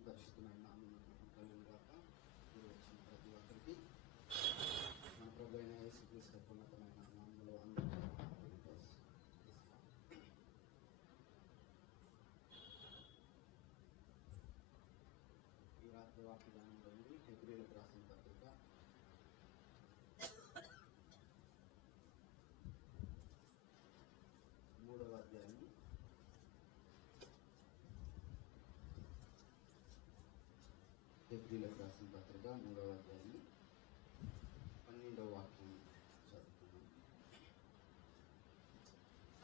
దేవుని పరిశుద్ధమైన నామమున కలుగుగాక. మీరు వచ్చిన ప్రతి ఒక్కరికి మన ప్రభు అయిన యేసుక్రీస్తు ఉన్నతమైన నామములో అందరికీ ఈ రాత్రి వాక్యదానంలో హెబ్రీయులకు రాసిన పత్రిక 3వ అధ్యాయం హెబ్రీయులకు రాసిన పత్రిక 3వ అధ్యాయం 12వ వాక్యం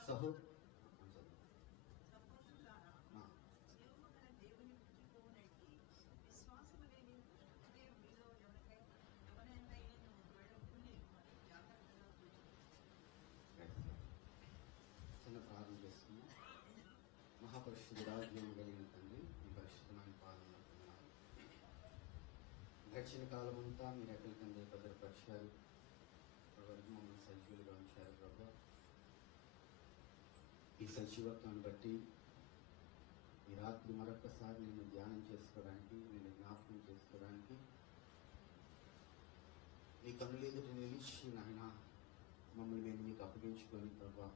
చదువుతున్నాం. చిన్న ప్రార్థన చేస్తున్నాం. మహాపరిశుద్ధుడా, జీవం కలిగిన తండ్రి, మీ పరిశుద్ధమైన పాలన గడిచిన కాలం అంతా మీరు ఎక్కడి కింద భద్రపరిచారు. ఇప్పటివరకు మమ్మల్ని సజీవులుగా ఉంచారు ప్రభు. ఈ సజీవత్వాన్ని బట్టి ఈ రాత్రి మరొకసారి నేను ధ్యానం చేసుకోవడానికి, నేను జ్ఞాపకం చేసుకోవడానికి నీ కన్నులెదుట నిలిచి నాయన మమ్మల్ని మేము మీకు అప్పగించుకొని ప్రభా,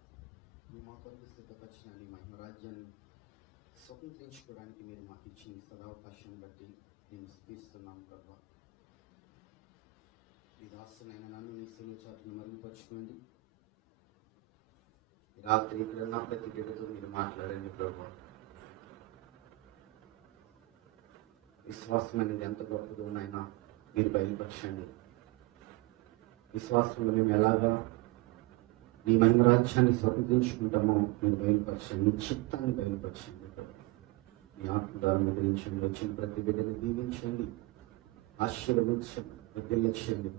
నువ్వు మా కొరకు సిద్ధపరిచిన నీ మహిమరాజ్యాన్ని స్వతంత్రించుకోవడానికి మీరు మాకు ఇచ్చిన సదావకాశం బట్టి నేను స్తుతిస్తున్నాం ప్రభా. ఈ దాసునైనా నన్ను నీ సెలవు చాటును మరుగుపరచుకోండి. రాత్రి ఇక్కడ నా ప్రతి బిడ్డతో మీరు మాట్లాడండి ప్రభా. విశ్వాసం అనేది ఎంత గొప్పదో నాయనా మీరు బయలుపరచండి. విశ్వాసంలో మేము ఎలాగా నీ మహిమరాజ్యాన్ని స్వతంత్రించుకుంటామో మీరు బయలుపరచండి. నీ చిత్తాన్ని బయలుపరచండి. మీ ఆత్మదానం గురించండి. వచ్చిన ప్రతి బిడ్డని దీవించండి, ఆశీర్వదించండి, వదిలేయండి.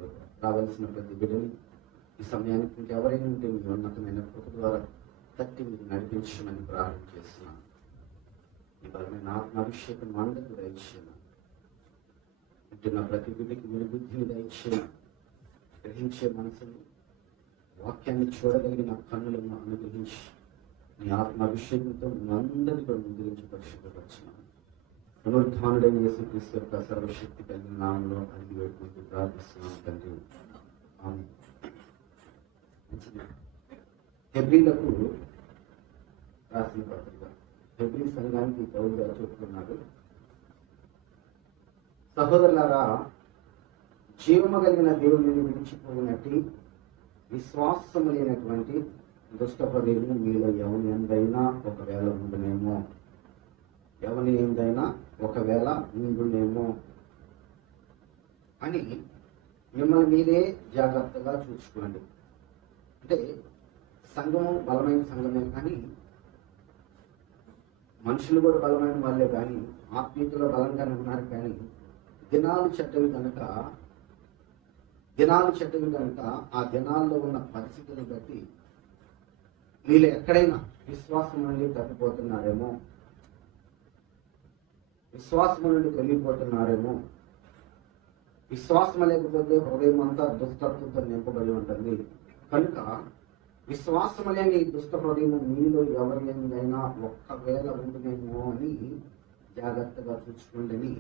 రావాల్సిన ప్రతి బిడ్డని ఈ సమయానికి ఇంకెవరైనా ఉంటే మీ ఉన్నతమైన కృప ద్వారా తట్టి మీరు నడిపించమని ప్రార్థన చేస్తున్నాను. ఈ బలమైన ఆత్మాభిషేకం అందరికీ దయచేయను. ఉంటున్న ప్రతి బిడ్డకి మీరు బుద్ధిని దయచేయను. గ్రహించే మనసును, వాక్యాన్ని చూడగలిగిన కన్నులను అనుగ్రహించి నీ ఆత్మాభిషేకంతో అందరి కూడా గురించి పరిశుభ్రపరచున్నాను. పునరుద్ధానుడైన యేసుక్రీస్తు యొక్క సర్వశక్తి కలిగిన నామంలో అడిగి వేడుకుంటూ ప్రార్థిస్తున్నాను తండ్రి. ఆమేన్. హెబ్రీలకు రాసిన పత్రిక. హెబ్రీ సంఘానికి పౌలు గారు చెప్తున్నాడు, సహోదరులారా, జీవము కలిగిన దేవుని విడిచిపోయినట్టు విశ్వాసము లేనటువంటి దుష్టపదేవులు మీలో ఎవని ఎందైనా ఒకవేళ ఉండునేమో, ఎవని ఏందైనా ఒకవేళ ఉండునేమో అని మిమ్మల్ని మీరే జాగ్రత్తగా చూసుకోండి. అంటే సంఘము బలమైన సంఘమే, కానీ మనుషులు కూడా బలమైన వాళ్ళే, కానీ ఆత్మీయులు బలంగానే ఉన్నారు. కానీ దినాలు చెడ్డవి కనుక ఆ దినాల్లో ఉన్న పరిస్థితిని బట్టి వీళ్ళు ఎక్కడైనా విశ్వాసం నుండి తప్పిపోతున్నారేమో, విశ్వాసం నుండి తొలగిపోతున్నారేమో. విశ్వాసం లేకపోతే హృదయం అంతా దుష్టత్వంతో నింపబడి ఉంటుంది. కనుక విశ్వాసం లేని దుష్ట హృదయం మీలో ఎవరైనా ఒక్కవేళ ఉంటుందేమో అని జాగ్రత్తగా చూసుకోండి అని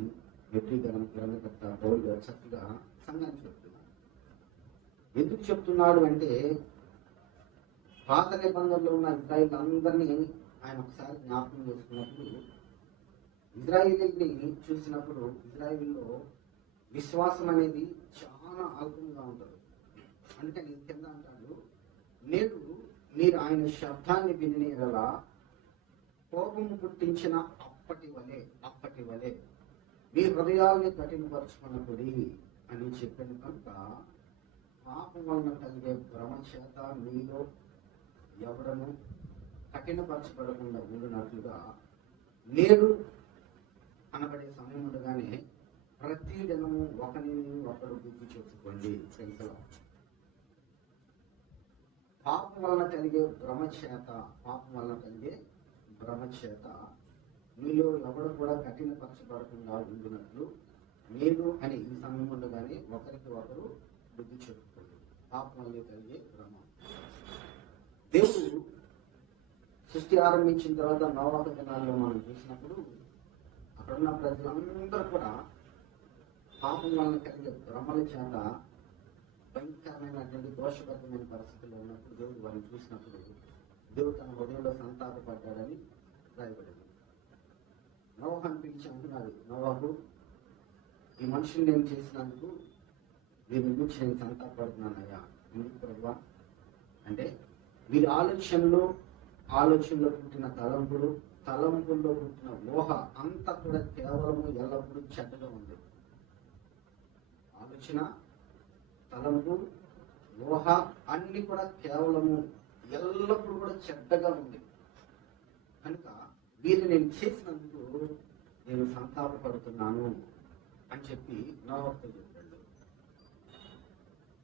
గ్రంథకర్త పౌలు గారు చక్కగా సంఘాన్ని చెప్తున్నాడు. ఎందుకు చెప్తున్నాడు అంటే, పాత నిబంధనలో ఉన్న ఇజ్రాయిల్ అందరినీ ఆయన ఒకసారి జ్ఞాపకం చేసుకున్నప్పుడు, ఇజ్రాయిల్ని చూసినప్పుడు ఇజ్రాయిల్లో విశ్వాసం అనేది చాలా అల్పంగా ఉంటుంది. అందుకని కింద అంటాడు, నేడు మీరు ఆయన శబ్దాన్ని విని ఎలా కోపము పుట్టించిన అప్పటి వలె మీ హృదయాల్ని కఠినపరుచుకున్నప్పుడు అని చెప్పిన కనుక పాపం వలన కలిగే భ్రమ చేత మీలో ఎవడను కఠినపరచబడకుండా ఉండినట్లుగా నేడు అనబడే సమయం ఉండగానే ప్రతి దినము ఒకరిని ఒకరు బుద్ధి చెప్పుకోండి. తెలుసా, పాపం వలన కలిగే భ్రమ చేత మీలో ఎవడు కూడా కఠినపరచబడకుండా ఉండినట్లు నేను అని ఈ సమయం ఉండగానే ఒకరికి ఒకరు బుద్ధి చెప్పుకోండి. పాపం వల్ల కలిగే భ్రమ. దేవుడు సృష్టి ఆరంభించిన తర్వాత నోవాహు దినాల్లో మనం చూసినప్పుడు అక్కడ అక్కడున్న ప్రజలందరూ కూడా పాపం వలన కలిగే భ్రమల చేత భయంకరమైనటువంటి దోషబద్ధమైన పరిస్థితుల్లో ఉన్నప్పుడు దేవుడు వారిని చూసినప్పుడు దేవుడు తన హృదయంలో సంతాపపడ్డాడని రాయబడింది. నోవాహును పిలిచి అంటున్నాడు, నోవాహు, ఈ మనుషుని నేను చేసినందుకు వీరి గురించి నేను సంతాపడుతున్నానయ్యా. ఎందుకు ప్రభువా అంటే వీరి ఆలోచనలో పుట్టిన తలంపుల్లో పుట్టిన ఊహ అంతా కూడా కేవలము ఎల్లప్పుడూ చెడ్డగా ఉంది. ఆలోచన, తలంపు, ఊహ అన్ని కూడా కేవలము ఎల్లప్పుడూ కూడా చెడ్డగా ఉంది. కనుక వీరిని నేను చేసినందుకు నేను సంతాపపడుతున్నాను అని చెప్పి నోవాహుతో చెప్పాడు.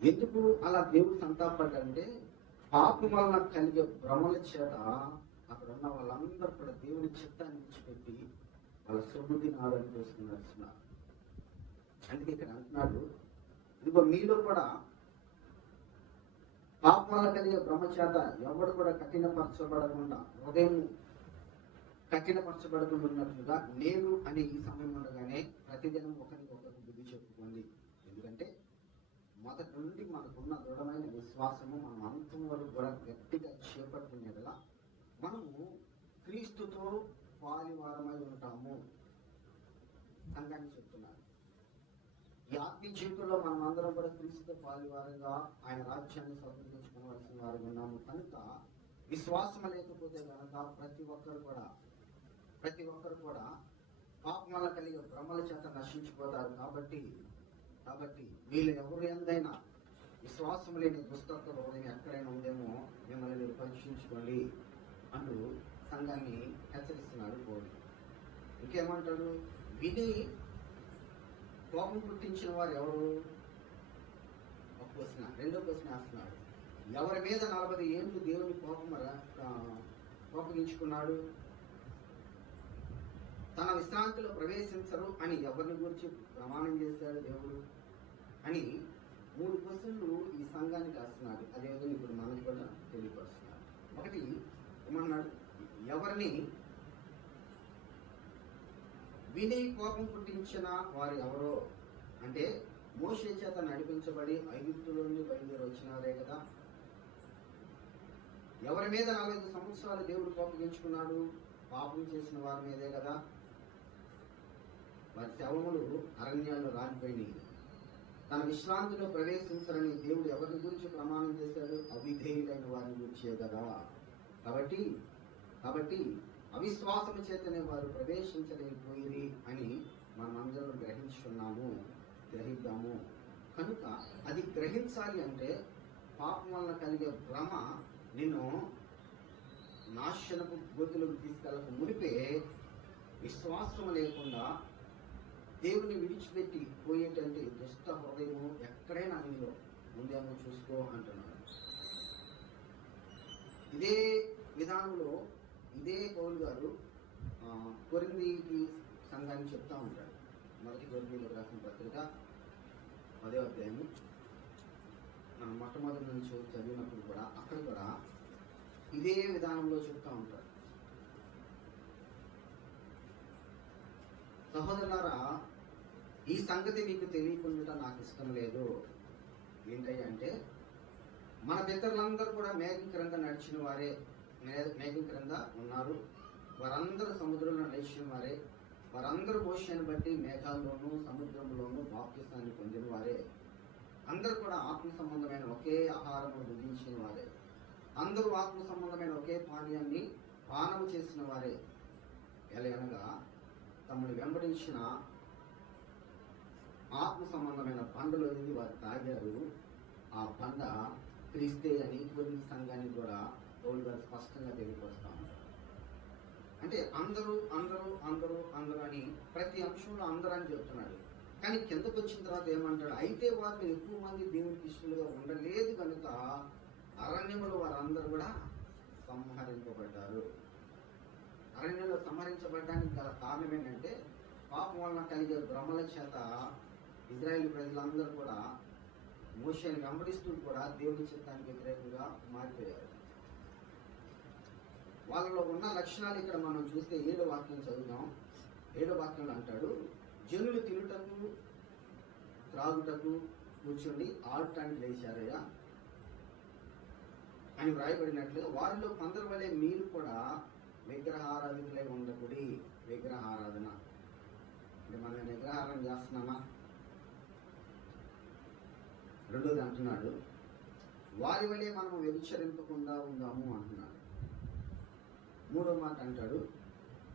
ఎందుకు అలా దేవుడు సంతాపడ్డాడంటే పాపం వలన కలిగే భ్రమల చేత అక్కడ ఉన్న వాళ్ళందరూ కూడా దేవుని చిత్తాన్ని విడిచిపెట్టి వాళ్ళ సొమ్ము తినాలని చూస్తున్నారు. అందుకే ఇక్కడ అంటున్నాడు, ఇదిగో మీలో కూడా పాపం వల్ల కలిగే భ్రమ చేత ఎవడు కూడా కఠినపరచబడకుండా, హృదయం కఠినపరచబడకుండా ఉన్నట్లుగా నేను అనే ఈ సమయం ఉండగానే ప్రతిదినం ఒకరికొకరు బుద్ధి చెప్పుకోండి. ఎందుకంటే మొదటి నుండి మనకున్న దృఢమైన విశ్వాసము మనం అంతం వరకు కూడా గట్టిగా చేపట్టుకునేలా మనము క్రీస్తుతో పాలివారమై ఉంటాము సంఘాన్ని చెప్తున్నారు. ఈ ఆత్మీయ జీవితంలో మనం అందరం కూడా క్రీస్తుతో పాలివారంగా ఆయన రాజ్యాన్ని స్వతంత్రించుకోవాల్సిన వారు ఉన్నాము. కనుక విశ్వాసం లేకపోతే కనుక ప్రతి ఒక్కరు కూడా పాపం వల్ల కలిగే భ్రమల చేత నశించిపోతారు. కాబట్టి వీళ్ళు ఎవరు ఎందైనా విశ్వాసం లేని దుస్తత్వ హృదయం ఎక్కడైనా ఉందేమో మిమ్మల్ని మీరు పరీక్షించుకోండి అంటూ సంఘాన్ని హెచ్చరిస్తున్నాడు పౌలు. ఇంకేమంటాడు, విని కోపం పుట్టించిన వారు ఎవరు? ఒక క్వశ్చన్. రెండో క్వశ్చన్ వేస్తున్నాడు, ఎవరి మీద 40 ఏళ్ళు దేవుని కోపగించుకున్నాడు? తన విశ్రాంతిలో ప్రవేశించరు అని ఎవరిని గురించి ప్రమాణం చేశాడు దేవుడు అని 3 క్వశ్చన్లు ఈ సంఘానికి వేస్తున్నాడు. అదేవిధంగా ఇప్పుడు మనకు కూడా తెలియపరుస్తున్నాడు. ఒకటి ఏమన్నాడు, ఎవరిని విని కోపం పుట్టించిన వారు ఎవరో అంటే మోషే చేత నడిపించబడి ఐగుప్తులో నుండి బయలుదేరి వచ్చినారే కదా. ఎవరి మీద 45 సంవత్సరాలు దేవుడు కోపగించుకున్నాడు? పాపం చేసిన వారి మీదే కదా. వారి శవములు అరణ్యాల్లో రాలిపోయినాయి. తన విశ్రాంతిలో ప్రవేశించరని దేవుడు ఎవరిని గురించి ప్రమాణం చేశాడు? అవిధేయులైన వారిని గురించే కదా. కాబట్టి అవిశ్వాసము చేతనే వారు ప్రవేశించలేకపోయి అని మనమందరం గ్రహిద్దాము. కనుక అది గ్రహించాలి అంటే పాపం వలన కలిగే భ్రమ నిన్ను నాశనపు గోతులకు తీసుకెళ్ళక మునిపే విశ్వాసం లేకుండా దేవుని విడిచిపెట్టి పోయేటంటే దుష్ట హృదయము ఎక్కడైనా అందులో ఉందేమో చూసుకో అంటున్నాడు. ఇదే విధానంలో ఇదే పౌలు గారు కొరింథీ సంఘాన్ని చెప్తా ఉంటాడు. మొదటి కొరింథీయులకు రాసిన పత్రిక 10వ అధ్యాయము మనం మొట్టమొదటి నుంచి చదివినప్పుడు కూడా అక్కడ కూడా ఇదే విధానంలో చెప్తా ఉంటాడు. సహోదరులారా, ఈ సంగతి మీకు తెలియకుండా నాకు ఇష్టం లేదు. ఏంటయ్యా అంటే, మన పితరులందరూ కూడా మేఘంకరంగా నడిచిన వారే, మేఘంకరంగా ఉన్నారు. వారందరూ సముద్రంలో నడిచిన వారే, వారందరూ మోషేను బట్టి మేఘాల్లోనూ సముద్రంలోనూ బాప్తిసాన్ని పొందిన వారే. అందరూ కూడా ఆత్మ సంబంధమైన ఒకే ఆహారము భుజించిన వారే. అందరూ ఆత్మ సంబంధమైన ఒకే పానీయాన్ని పానము చేసిన వారే. ఎలాగనగా తమను వెంబడించిన ఆత్మ సంబంధమైన బండలో వారు తాగారు. ఆ బండ క్రీస్తే అని కొన్ని సంఘాన్ని కూడా పౌలు గారు స్పష్టంగా తెలియపరుస్తా ఉంటారు. అంటే అందరూ అని ప్రతి అంశంలో అందరూ అని చెప్తున్నాడు. కానీ కిందకు వచ్చిన తర్వాత ఏమంటాడు, అయితే వారిలో ఎక్కువ మంది దేవునికి ఇష్టలుగా ఉండలేదు కనుక అరణ్యములో వారందరూ కూడా సంహరింపబడ్డారు. అరణ్యంలో సంహరించబడడానికి గల కారణం ఏంటంటే పాపం వలన కలిగే భ్రమల చేత ఇజ్రాయేల్ ప్రజలందరూ కూడా మోషేని వెంబడిస్తూ కూడా దేవుని చిత్తానికి వ్యతిరేకంగా మారిపోయారు. వాళ్ళలో ఉన్న లక్షణాలు ఇక్కడ మనం చూస్తే 7వ వాక్యం చదువుదాం. 7వ వాక్యంలో అంటాడు, జనులు తినుటకు త్రాగుటకు కూర్చొని ఆడటానికి లేచారయ్యా అని వ్రాయబడినట్లుగా వారిలో కొందరు వలె మీరు కూడా విగ్రహారాధికులై ఉండకూడి. విగ్రహారాధన అంటే మనం విగ్రహారాధన చేస్తున్నామా? రెండోది అంటున్నాడు, వారి వలె మనము వ్యభిచరింపకుండా ఉందాము అంటున్నాడు. మూడో మాట అంటాడు,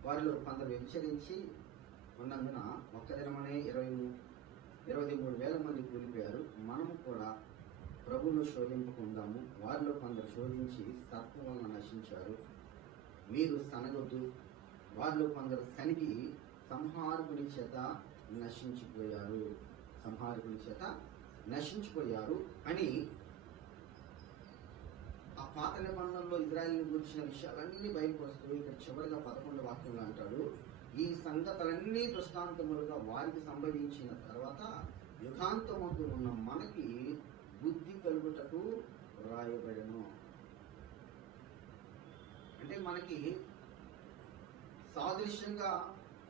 వారిలో కొందరు వ్యభిచరించి ఉన్నందున ఒక్క దినమనే 23,000 మంది కూలిపోయారు. మనము కూడా ప్రభువును శోధింపకుందాము. వారిలో కొందరు శోధించి సర్పం వలన నశించారు. మీరు సనగొద్దు. వారిలో కొందరు సనిగి సంహారకుని చేత నశించిపోయారు అని ఆ పాత నిబంధనలో ఇజ్రాయెల్ని గురించిన విషయాలన్నీ బయటకు వస్తూ ఇక్కడ చివరిగా 11వ వాక్యంలో అంటాడు, ఈ సంగతులన్నీ దృష్టాంతములుగా వారికి సంభవించిన తర్వాత యుగాంతమందు ఉన్న మనకి బుద్ధి కలుగుటకు రాయబడెను. అంటే మనకి సాదృశ్యంగా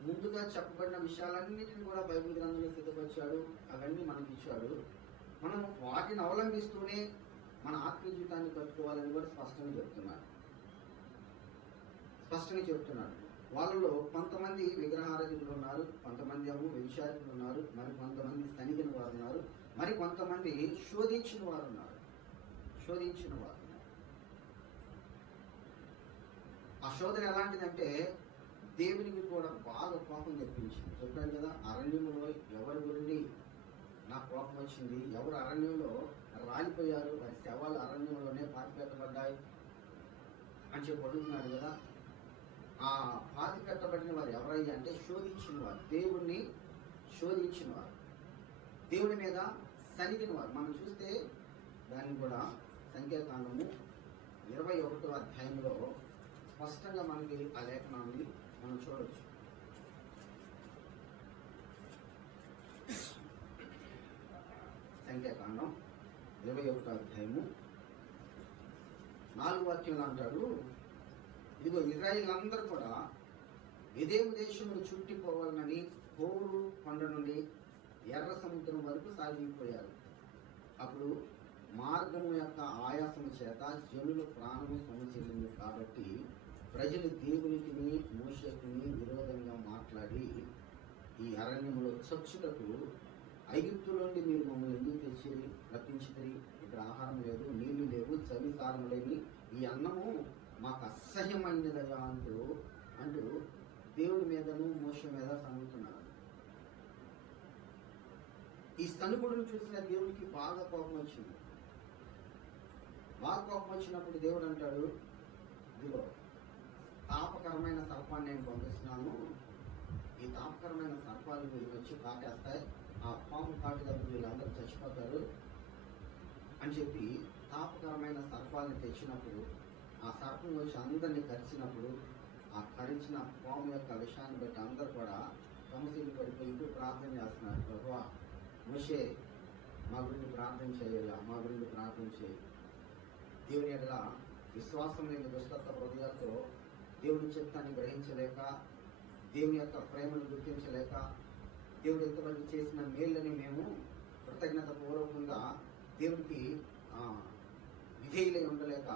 ముందుగా చెప్పబడిన విషయాలన్నిటిని కూడా బైబిల్ గ్రంథంలో సిద్ధపరిచాడు. అవన్నీ మనకి ఇచ్చాడు. మనం వాటిని అవలంబిస్తూనే మన ఆత్మీయ జీవితాన్ని కట్టుకోవాలని కూడా స్పష్టంగా చెప్తున్నాడు. వాళ్ళలో కొంతమంది విగ్రహారాధికులు ఉన్నారు, కొంతమంది ఏమో వ్యభిచారికులు ఉన్నారు, మరి కొంతమంది సనిగిన వారు ఉన్నారు, మరి కొంతమంది శోధించిన వారు ఉన్నారు. ఆ శోధన ఎలాంటిదంటే దేవునికి కూడా బాగా కోపం తెప్పించింది. చెప్పాడు కదా, అరణ్యంలో ఎవరి గురించి నా కోపం వచ్చింది, ఎవరు అరణ్యంలో రాలిపోయారు, వారి శవాలు అరణ్యంలోనే పాతిపెట్టబడ్డాయి అని చెప్పి అడుగుతున్నాడు కదా. ఆ పాతిపెట్టబడిన వారు ఎవరయ్యా అంటే శోధించిన వారు, దేవుణ్ణి శోధించిన వారు, దేవుని మీద సనిగిన వారు. మనం చూస్తే దాన్ని కూడా సంఖ్యాకాండము 21వ అధ్యాయంలో స్పష్టంగా మనకి ఆ లేఖనాన్ని మనం చూడవచ్చు. సంఖ్యాకాండం 21వ అధ్యాయము 4వ వాక్యంలో అంటాడు, ఇదిగో ఇజ్రాయిల్ అందరూ కూడా ఎదేము దేశమును చుట్టిపోవాలని హోరు కొండ నుండి ఎర్ర సముద్రం వరకు సాగిపోయారు. అప్పుడు మార్గము యొక్క ఆయాసము చేత జనులు ప్రాణము సమస్యలు కాబట్టి ప్రజలు దేవునికిని మోషేకుని విరోధంగా మాట్లాడి, ఈ అరణ్యంలో చచ్చుటకు ఐగుప్తు నుండి మీరు మమ్మల్ని ఎందుకు తెచ్చి రప్పించిరి? ఇక్కడ ఆహారం లేదు, నీళ్లు లేవు, చలి సారం లేని ఈ అన్నము మాకు అసహ్యమైనదిగా అంటూ దేవుడి మీదను మోషే మీద సనుగుతున్నారు. ఈ సనుగుడును చూసిన దేవుడికి బాగా కోపం వచ్చింది. వచ్చినప్పుడు దేవుడు అంటాడు, ఇదిగో తాపకరమైన సర్పాన్ని నేను పంపిస్తున్నాను, ఈ తాపకరమైన సర్పాలు వీళ్ళు వచ్చి కాటేస్తాయి, ఆ పాము కాటినప్పుడు వీళ్ళందరూ చచ్చిపోతారు అని చెప్పి తాపకరమైన సర్పాలను తెచ్చినప్పుడు ఆ సర్పం వచ్చి అందరినీ కరిచినప్పుడు ఆ కరిచిన పాము యొక్క విషయాన్ని బట్టి అందరూ కూడా సమస్యలు పడిపోయి ప్రార్థన చేస్తున్నారు. ప్రభువా, మోషే మా గురించి ప్రార్థన చేయాలా, మా గురించి ప్రార్థన చేయాలి. దేవుని ఎడల విశ్వాసం లేని దుష్టత్వ హృదయాలతో దేవుని చిత్తాన్ని గ్రహించలేక, దేవుని యొక్క ప్రేమను గుర్తించలేక, దేవుడు ఎంతమంది చేసిన మేళ్ళని మేము కృతజ్ఞత పూర్వకంగా దేవుడికి విధేయులై ఉండలేక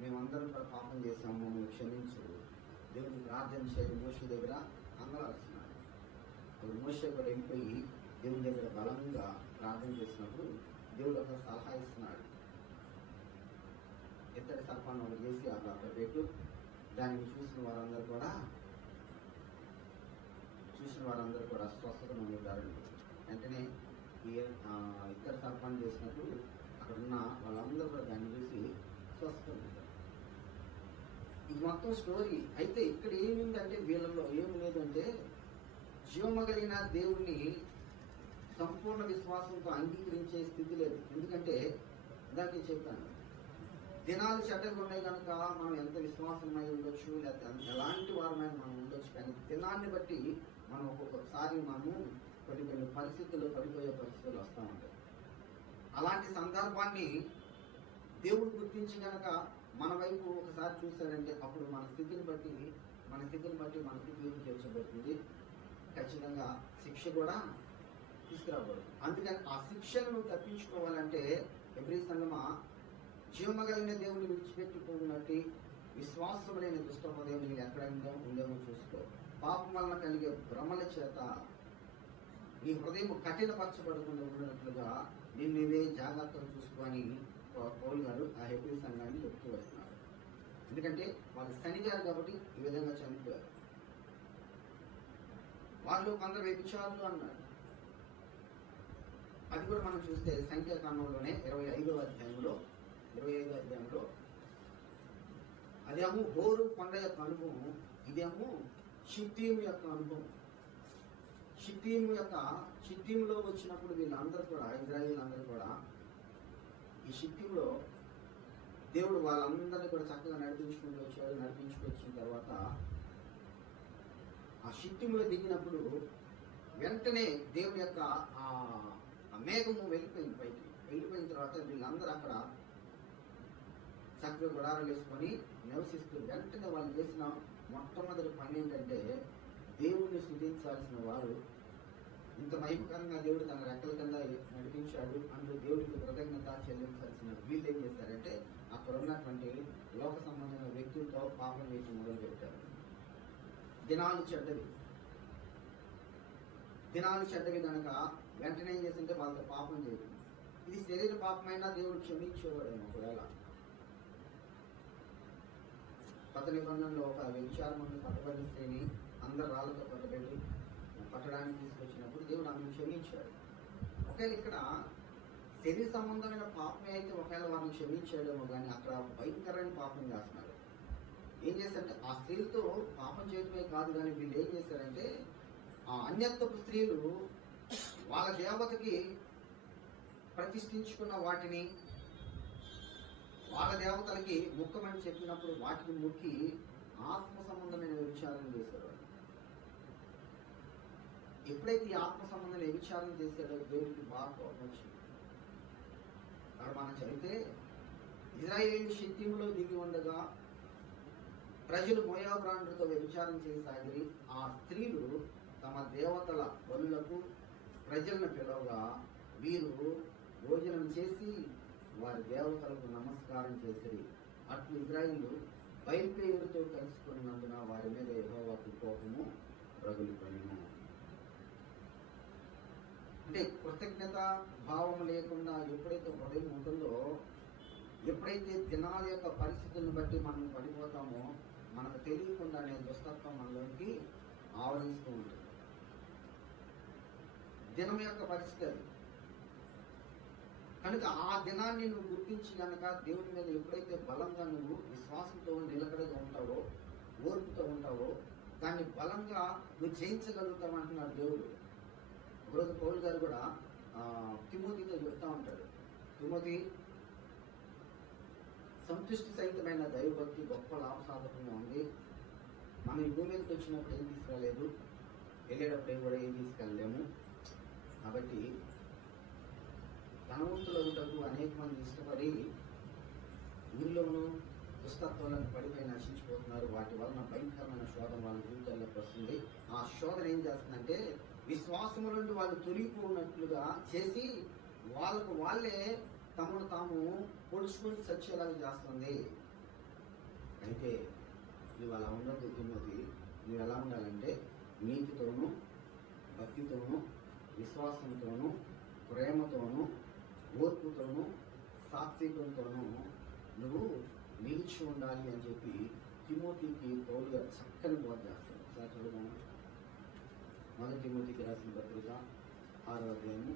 మేమందరం కూడా పాపం చేశాము, మేము క్షమించు, దేవుడిని ప్రార్థన చేయాలి. మోషే దగ్గర అంగలాడుతున్నాడు. అప్పుడు మోషే కూడా వెళ్ళిపోయి దేవుని దగ్గర బలంగా ప్రార్థన చేసినప్పుడు దేవుడు ఒక సలహా ఇస్తున్నాడు. ఇతర సర్పాన్ని వాళ్ళు చేసి అక్కడ పెట్టు, దానిని చూసిన వారందరూ కూడా స్వస్థత పొందుతారండి. వెంటనే ఇతర సర్పాన్ని చేసినప్పుడు అక్కడ ఉన్న వాళ్ళందరూ కూడా దాన్ని చూసి స్వస్థత పొందుతారు. ఇది మొత్తం స్టోరీ. అయితే ఇక్కడ ఏమిందంటే వీళ్ళలో ఏమి లేదంటే జీవమగలిగిన దేవుణ్ణి సంపూర్ణ విశ్వాసంతో అంగీకరించే స్థితి లేదు. ఎందుకంటే ఇందాక చెప్పాను, దినాలు చెడ్డగా ఉన్నాయి కనుక మనం ఎంత విశ్వాసమై ఉండొచ్చు, లేకపోతే ఎలాంటి వారమైన మనం ఉండొచ్చు, కానీ దినాన్ని బట్టి మనం ఒక్కొక్కసారి మనము కొన్ని పరిస్థితుల్లో పడిపోయే పరిస్థితులు వస్తూ ఉంటాయి. అలాంటి సందర్భాన్ని దేవుడు గుర్తించి కనుక మన వైపు ఒకసారి చూశాడంటే అప్పుడు మన స్థితిని బట్టి మనకి తీర్పు చేర్చబడుతుంది. ఖచ్చితంగా శిక్ష కూడా తీసుకురాకూడదు. అందుకని ఆ శిక్షను నువ్వు తప్పించుకోవాలంటే ఎవ్రీ సంగమా జీవము కలిగిన దేవుని విడిచిపెట్టుకున్నట్టు విశ్వాసం లేని దుష్టోపదేవుని నీళ్ళు ఎక్కడైందో ఉందేమో చూసుకో. పాపం వలన కలిగే భ్రమల చేత నీ హృదయం కఠినపరచబడకుండా ఉన్నట్లుగా నీవే జాగ్రత్తలు చూసుకొని పౌలు గారు ఆ హెబ్రీ సంఘాన్ని చెప్తూ వస్తున్నారు. ఎందుకంటే వాళ్ళు శనిగారు కాబట్టి ఈ విధంగా చనిపోయారు. వాళ్ళు కొందరు వ్యభిచారులు అన్నారు. అది కూడా మనం చూస్తే సంఖ్యాకాండంలోనే 25వ అధ్యాయంలో అదేమో హోరు కొండ యొక్క అనుభవం, ఇదేమో షిత్తీము యొక్క అనుభవం. షిత్తీములో వచ్చినప్పుడు వీళ్ళందరూ కూడా, ఇజ్రాయేలీలందరూ కూడా ఈ షిత్తీములో దేవుడు వాళ్ళందరినీ కూడా చక్కగా నడిపించుకొచ్చిన తర్వాత ఆ షిత్తీములో దిగినప్పుడు వెంటనే దేవుడి యొక్క ఆ మేఘము వెళ్ళిపోయింది పైకి. వెళ్ళిపోయిన తర్వాత వీళ్ళందరూ అక్కడ చక్కగా గుడారాలు వేసుకొని నివసిస్తూ వెంటనే వాళ్ళు చేసిన మొట్టమొదటి పని ఏంటంటే దేవుడిని స్తుతించాల్సిన వారు ఇంత మహిమకరంగా దేవుడు తన రెక్కల కింద నడిపించాడు అందులో దేవుడికి కృతజ్ఞత చెల్లించాల్సిన వీళ్ళు ఏం చేశారంటే అక్కడ ఉన్నటువంటి లోక సంబంధమైన వ్యక్తులతో పాపం వేసి మొదలుపెట్టారు. దినాలు చెడ్డవి కనుక వెంటనే ఏం చేసింటే వాళ్ళతో పాపం చేయదు. ఇది శరీర పాపమైనా దేవుడు క్షమించేవాడేమో. ఒకవేళ కొత్త నిబంధనలో ఒక వ్యభిచారమును పట్టబడిన స్త్రీని అందరు రాళ్ళతో పట్టడానికి తీసుకొచ్చినప్పుడు దేవుడు ఆమెను క్షమించాడు. ఒకవేళ ఇక్కడ శరీర సంబంధమైన పాపమే అయితే ఒకవేళ వారిని క్షమించాడేమో, కానీ అక్కడ భయంకరమైన పాపం చేస్తున్నారు. ఏం చేశారంటే ఆ స్త్రీలతో పాపం చేయడమే కాదు, కానీ వీళ్ళు ఏం చేశారంటే ఆ అన్యత్వపు స్త్రీలు వాళ్ళ దేవతకి ప్రతిష్ఠించుకున్న వాటిని వాళ్ళ దేవతలకి ముక్కమని చెప్పినప్పుడు వాటికి మొక్కి ఆత్మ సంబంధమైన విచారణ చేశారు. ఎప్పుడైతే ఈ ఆత్మ సంబంధమైన విచారణ చేశాడో దేవుడికి బాగా కోపం వచ్చింది. అక్కడ మనం చదివితే ఇజ్రాయేలు షిత్తీములో దిగి ఉండగా ప్రజలు మోయాబ్రాండ్లతో వ్యభిచారం చేయసాగిరి. ఆ స్త్రీలు తమ దేవతల బలులకు ప్రజలను పిలవగా వీరు భోజనం చేసి వారి దేవతలకు నమస్కారం చేసిరి. అట్లు ఇజ్రాయేలు బయలుపేరుతో కలుసుకున్నందున వారి మీద యెహోవాకు కోపము రగులుకొనెను. అంటే కృతజ్ఞత భావం లేకుండా ఎప్పుడైతే హృదయం ఉంటుందో, ఎప్పుడైతే దినాల యొక్క పరిస్థితులను బట్టి మనం పడిపోతామో మనకు తెలియకుండానే దుస్తత్వం మనలోకి ఆవరిస్తూ ఉంటుంది. దినం యొక్క పరిస్థితి అది. కనుక ఆ దినాన్ని నువ్వు గుర్తించి కనుక దేవుడి మీద ఎప్పుడైతే బలంగా నువ్వు విశ్వాసంతో నిలకడగా ఉంటావో, ఓర్పుతో ఉంటావో, దాన్ని బలంగా నువ్వు జయించగలుగుతావు అంటున్నాడు దేవుడు. ఒకరోజు పౌలు గారు కూడా తిమోతితో చెప్తా ఉంటాడు, తిమోతి, సంతుష్టి సహితమైన దైవభక్తి గొప్ప లాభసాధకంగా ఉంది. మనం ఈ భూమి మీదకి వచ్చినప్పుడు ఏం తీసుకురాలేదు, వెళ్ళేటప్పుడు కూడా ఏం తీసుకెళ్ళలేము. కాబట్టి ధనవంతులకు అనేక మంది ఇష్టపడి ఊరిలోనూ దుస్తత్వాలను పడిపోయి నశించిపోతున్నారు. వాటి వలన భయంకరమైన శోధన వాళ్ళ జీవితాల్లోకి వస్తుంది. ఆ శోధన ఏం చేస్తుందంటే విశ్వాసము నుండి వాళ్ళు తొలగిపోయినట్లుగా చేసి వాళ్ళకు వాళ్ళే తమను తాము పొడుచుకొని చచ్చేలాగా చేస్తుంది. అయితే నువ్వు అలా ఉండదు తిమ్మతి. నువ్వు ఎలా ఉండాలంటే నీతితోనూ, భక్తితోనూ, విశ్వాసంతోనూ, ప్రేమతోనూ, ఓర్పుతోనూ, సాత్వికంతోనూ నువ్వు నిలిచి ఉండాలి అని చెప్పి తిమోతికి పౌలు గారు చక్కని బోధ చేస్తారు. ఒకసారి చూడమని మొదటి తిమోతికి రాసిన పత్రిక 6వ అధ్యాయము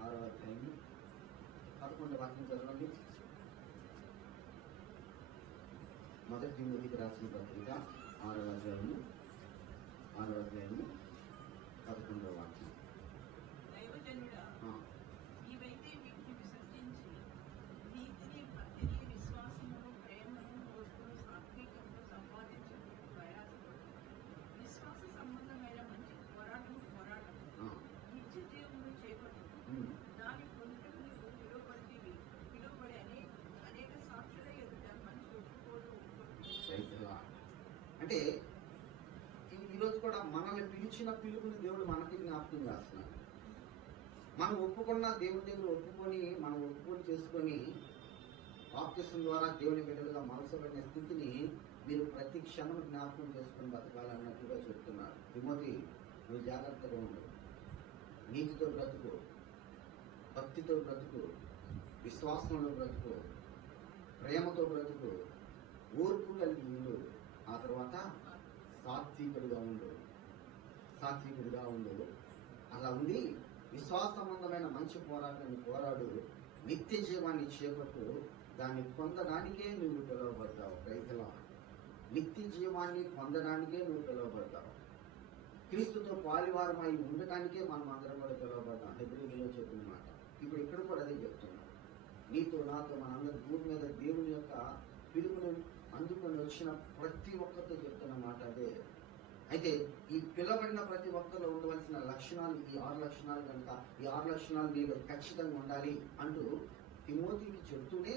11వ వాక్యం చదవండి. మొదటి తిమోతికి రాసిన పత్రిక 6వ అధ్యాయము 11వ వాక్యం. నీవైతే వీటిని విసర్జించి నీతిని, భక్తిని, విశ్వాసమును, ప్రేమను, ఓర్పును, సాత్వికమును సంపాదించుటకు ప్రయాసపడు. విశ్వాస సంబంధమైన మంచి పోరాటం నిత్య జీవమును చేపట్టు. దాని పొందుటకు నీకు పిలువబడి అనేక సాక్షుల ఎదుట మంచి ఒప్పుకోలు. అంటే ఈరోజు కూడా పిలిచిన పిలుపుని దేవుడు మనకి జ్ఞాపకం చేస్తున్నాడు. మనం ఒప్పుకున్న దేవుడి దగ్గర మనం ఒప్పుకొని చేసుకొని బాప్తిసం ద్వారా దేవుని బిడ్డలుగా మనసుబడిన స్థితిని మీరు ప్రతి క్షణం జ్ఞాపకం చేసుకొని బతకాలన్నట్టుగా చెప్తున్నారు. తిమోతి, నువ్వు జాగ్రత్తగా ఉండు, నీతితో బ్రతుకు, భక్తితో బ్రతుకు, విశ్వాసంలో బ్రతుకు, ప్రేమతో బ్రతుకు, ఓర్పు కలిగి ఉండు, ఆ తర్వాత సాత్వికుడిగా ఉండు. అలా ఉండి విశ్వాస సంబంధమైన మంచి పోరాటాన్ని పోరాడు, నిత్య జీవాన్ని చేపట్టు, దాన్ని పొందడానికే నువ్వు పిలువబడ్డావు. రైతులా, నిత్య జీవాన్ని పొందడానికే నువ్వు పిలువబడ్డావు. క్రీస్తుతో పాలివారమై ఉండటానికే మనం అందరం కూడా పిలువబడ్డాం. హెబ్రీయులో చెప్పిన మాట ఇప్పుడు ఇక్కడ కూడా అదే చెప్తున్నాం. నీతో నాతో మనందరి భూమి మీద దేవుని యొక్క పిలుపుని అందుకొని వచ్చిన ప్రతి ఒక్కరితో చెప్తున్న మాట అదే. అయితే ఈ పిలవబడిన ప్రతి ఒక్కరిలో ఉండవలసిన లక్షణాలు ఈ 6 లక్షణాలు కనుక ఈ 6 లక్షణాలు నీలో ఖచ్చితంగా ఉండాలి అంటూ తిమోతికి చెప్తూనే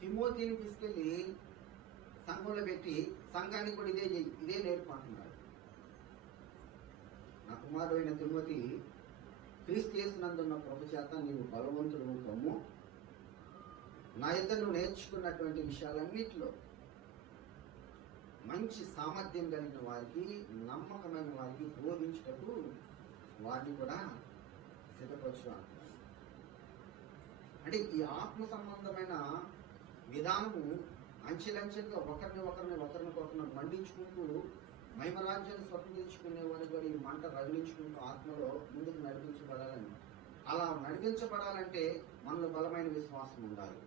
తిమోతిని తీసుకెళ్లి సంఘంలో పెట్టి సంఘానికి కూడా ఇదే నేర్పుకుంటున్నాడు. నా కుమారుడైన తిమోతి, క్రీస్తు యేసునందున్న ప్రభు చేత నీవు బలవంతుడు కమ్ము, నా యొద్ద నువ్వు నేర్చుకున్నటువంటి విషయాలన్నిటిలో మంచి సామర్థ్యం కలిగిన వారికి, నమ్మకమైన వారికి బోధించుటకు వారిని కూడా సిద్ధపరచు అంటున్నారు. అంటే ఈ ఆత్మ సంబంధమైన విధానము అంచెలంచెలుగా ఒకరిని మండించుకుంటూ మహిమరాజ్యాన్ని స్వప్నించుకునే వారి కూడా ఈ మంట రగిలించుకుంటూ ఆత్మలో ముందుకు నడిపించబడాలని. అలా నడిపించబడాలంటే మనలో బలమైన విశ్వాసం ఉండాలి.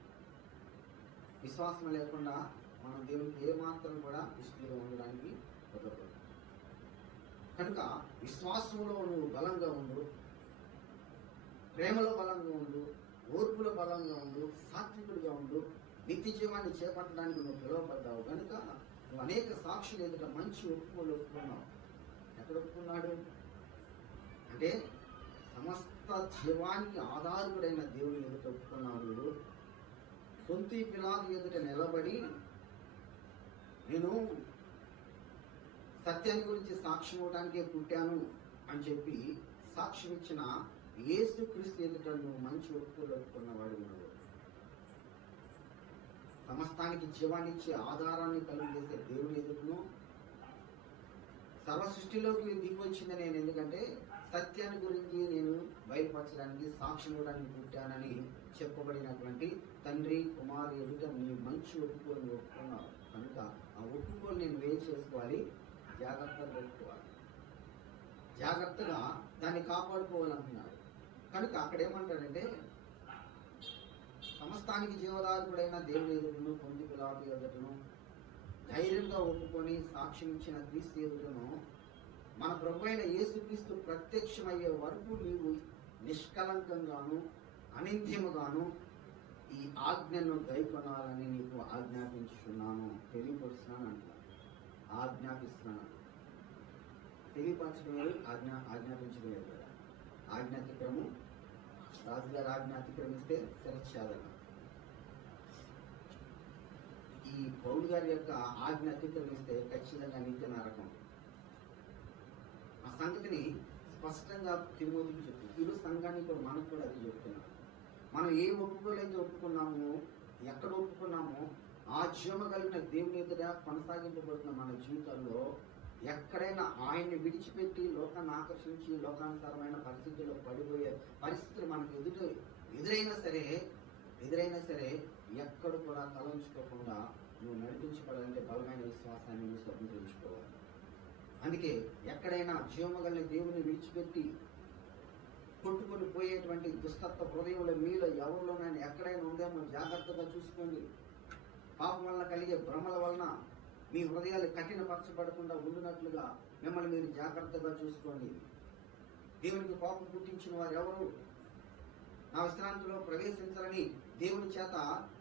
విశ్వాసం లేకుండా మనం దేవునికి ఏమాత్రం కూడా ఇష్టంగా ఉండడానికి కుదరదు. కనుక విశ్వాసంలో నువ్వు బలంగా ఉండు, ప్రేమలో బలంగా ఉండు, ఓర్పులో బలంగా ఉండు, సాత్వికుడిగా ఉండు. నిత్య జీవాన్ని చేపట్టడానికి నువ్వు పిలువబడ్డావు కనుక నువ్వు అనేక సాక్షులు ఎదుట మంచి ఒప్పుకున్నావు. ఎక్కడ ఒప్పుకున్నాడు అంటే సమస్త జీవానికి ఆధారుడైన దేవుని ఎదుట ఒప్పుకున్నాడు. పొంతి పిలాతు ఎదుట నిలబడి నేను సత్యాన్ని గురించి సాక్ష్యం ఇవ్వడానికే పుట్టాను అని చెప్పి సాక్ష్యం ఇచ్చిన యేసు క్రీస్తు ఎదుట నువ్వు మంచి ఒప్పుకున్నవాడు ఉన్నాడు. సమస్తానికి జీవాన్నిచ్చే ఆధారాన్ని కలిగేసే దేవుని ఎదుటను సర్వ సృష్టిలోకి దిగి వచ్చింది నేను. ఎందుకంటే సత్యాన్ని గురించి నేను బయలుపరచడానికి సాక్ష్యం ఇవ్వడానికి పుట్టానని చెప్పబడినటువంటి తండ్రి కుమారు ఎదుట నీ మంచి ఒప్పుకున్నావు కనుక ఆ ఒప్పుకోలు నేను వేరు చేసుకోవాలి, జాగ్రత్తగా ఒప్పుకోవాలి, జాగ్రత్తగా దాన్ని కాపాడుకోవాలంటున్నాడు. కనుక అక్కడ ఏమంటాడంటే సమస్తానికి జీవదాయకుడైన దేవుని ఎదుటను పొంది పిలాతు ఎదుటను ధైర్యంగా ఒప్పుకొని సాక్ష్యం ఇచ్చిన క్రీస్తు ఎదుటను మన ప్రభు అయిన యేసుక్రీస్తు ప్రత్యక్షమయ్యే వరకు నీవు నిష్కలంకంగాను అనింద్యముగాను ఈ ఆజ్ఞను గైకొనాలని నీకు ఆజ్ఞాపించున్నాను, తెలియపరుస్తున్నాను అంటున్నాను. ఆజ్ఞాపిస్తున్నాను, తెలియపరచడం లేదు, ఆజ్ఞాపించడం లేదు కదా. ఆజ్ఞాతిక్రము, రాజుగారు ఆజ్ఞ అతిక్రమిస్తే శిరచ్ఛేదన. ఈ పౌలు గారి యొక్క ఆజ్ఞ అతిక్రమిస్తే ఖచ్చితంగా నిత్య నరకం. ఆ సంగతిని స్పష్టంగా తిమోతికి చెప్తుంది. ఈరోజు సంఘానికి కూడా మనకు కూడా అది చెప్తున్నాం. మనం ఏ ఒప్పుకోలైతే ఒప్పుకున్నామో, ఎక్కడ ఒప్పుకున్నామో ఆ జీవమ కలిగిన దేవుని ఎదుట కొనసాగింపబడుతున్న మన జీవితాల్లో ఎక్కడైనా ఆయన్ని విడిచిపెట్టి లోకాన్ని ఆకర్షించి లోకానుసారమైన పరిస్థితుల్లో పడిపోయే పరిస్థితులు మనకు ఎదురైనా సరే ఎక్కడ కూడా తలంచుకోకుండా నువ్వు నడిపించబడాలంటే బలమైన విశ్వాసాన్ని నువ్వు స్వతంత్రించుకోవాలి. అందుకే ఎక్కడైనా జీవమగలిగిన దేవుని విడిచిపెట్టి కొట్టుకొని పోయేటువంటి దుస్తత్వ హృదయంలో మీలో ఎవరిలోనైనా ఎక్కడైనా ఉందేమో జాగ్రత్తగా చూసుకోండి. పాపం వలన కలిగే భ్రమల వలన మీ హృదయాలు కఠినపరచబడకుండా ఉండినట్లుగా మిమ్మల్ని మీరు జాగ్రత్తగా చూసుకోండి. దేవునికి కోపం పుట్టించిన వారు ఎవరు? నా విశ్రాంతిలో ప్రవేశించాలని దేవుని చేత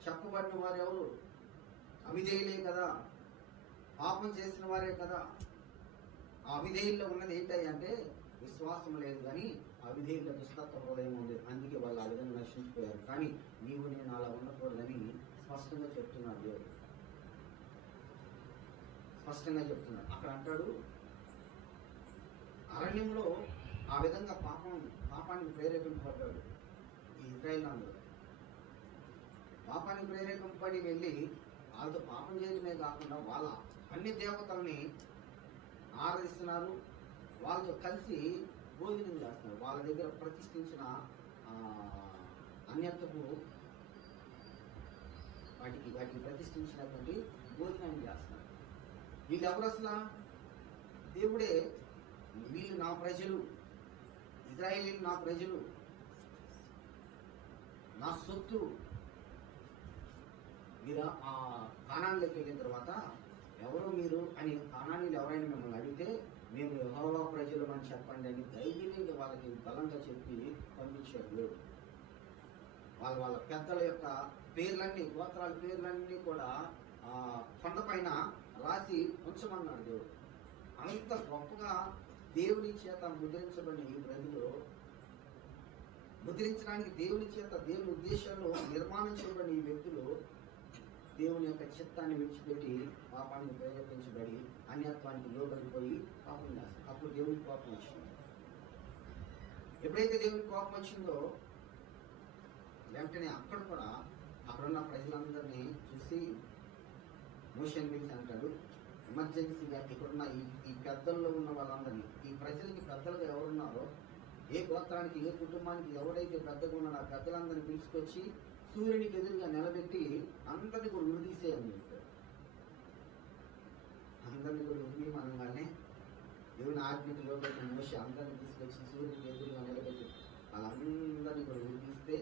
చెప్పబడిన వారు ఎవరు? అవిధేయులే కదా, పాపం చేసిన వారే కదా. ఆ అవిధేయుల్లో ఉన్నది ఏంటి అంటే విశ్వాసం లేదు, కానీ అవిధేయుల దుస్తత్వ హృదయం ఉంది. అందుకే వాళ్ళు ఆ విధంగా నశించిపోయారు. కానీ నీవు నేను అలా ఉండకూడదని స్పష్టంగా చెప్తున్నాడు దేవుడు, స్పష్టంగా చెప్తున్నాడు. అక్కడ అంటాడు అరణ్యంలో ఆ విధంగా పాపానికి ప్రేరేపింపబడ్డాడు ఈ ఇశ్రాయేలు అందరూ. పాపానికి ప్రేరేపింపబడి వెళ్ళి వాళ్ళతో పాపం చేయడమే కాకుండా వాళ్ళ అన్ని దేవతల్ని ఆరాధిస్తున్నారు, వాళ్ళతో కలిసి భోజనం చేస్తున్నారు. వాళ్ళ దగ్గర ప్రతిష్ఠించిన అన్యత్వపు వాటికి ప్రతిష్ఠించినటువంటి భోజనాన్ని చేస్తున్నారు. వీళ్ళు ఎవరు అసలు? దేవుడే, వీళ్ళు నా ప్రజలు, ఇశ్రాయేలీయులు నా ప్రజలు, నా సొత్తు. మీరు ఆ కానాన్లోకి వెళ్ళిన తర్వాత ఎవరు మీరు అని కానానీలు ఎవరైనా మిమ్మల్ని అడిగితే మేము యెహోవా ప్రజలు అని చెప్పండి అని ధైర్యంగా వాళ్ళకి బలంగా చెప్పి పంపించాడు దేవుడు. వాళ్ళ పెద్దల యొక్క పేర్లన్నీ, గోత్రాల పేర్లన్నీ కూడా కొండపైన రాసి ఉంచమన్నాడు దేవుడు. అంత గొప్పగా దేవుని చేత ముద్రించబడిన ఈ ప్రజలు, ముద్రించడానికి దేవుని చేత దేవుని ఉద్దేశంలో నిర్మాణం చేయబడిన ఈ వ్యక్తులు దేవుని యొక్క చిత్తాన్ని విడిచిపెట్టి పాపానికి ప్రేరేపించబడి అన్యత్వానికి లోబడిపోయి పాపం చేస్తారు. అప్పుడు దేవునికి కోపం వచ్చింది. ఎప్పుడైతే దేవునికి కోపం వచ్చిందో వెంటనే అక్కడున్న ప్రజలందరినీ చూసి మోషన్ పిలిచి అంటాడు, ఎమర్జెన్సీగా ఇక్కడున్న ఈ పెద్దల్లో ఉన్న వాళ్ళందరినీ, ఈ ప్రజలకి పెద్దలుగా ఎవరున్నారో, ఏ గోత్రానికి ఏ కుటుంబానికి ఎవడైతే పెద్దగా ఉన్నాడో ఆ పెద్దలందరినీ పిలుచుకొచ్చి సూర్యునికి ఎదురుగా నిలబెట్టి అందరినీ కూడా ఉరిదీసేయని చెప్పాడు. అందరినీ కూడా ఉరిమనగానే దేవుని ఆజ్ఞకి లోపలికి మోసి అందరినీ తీసుకొచ్చి సూర్యునికి ఎదురుగా నిలబెట్టి వాళ్ళందరినీ కూడా ఉరిదీస్తే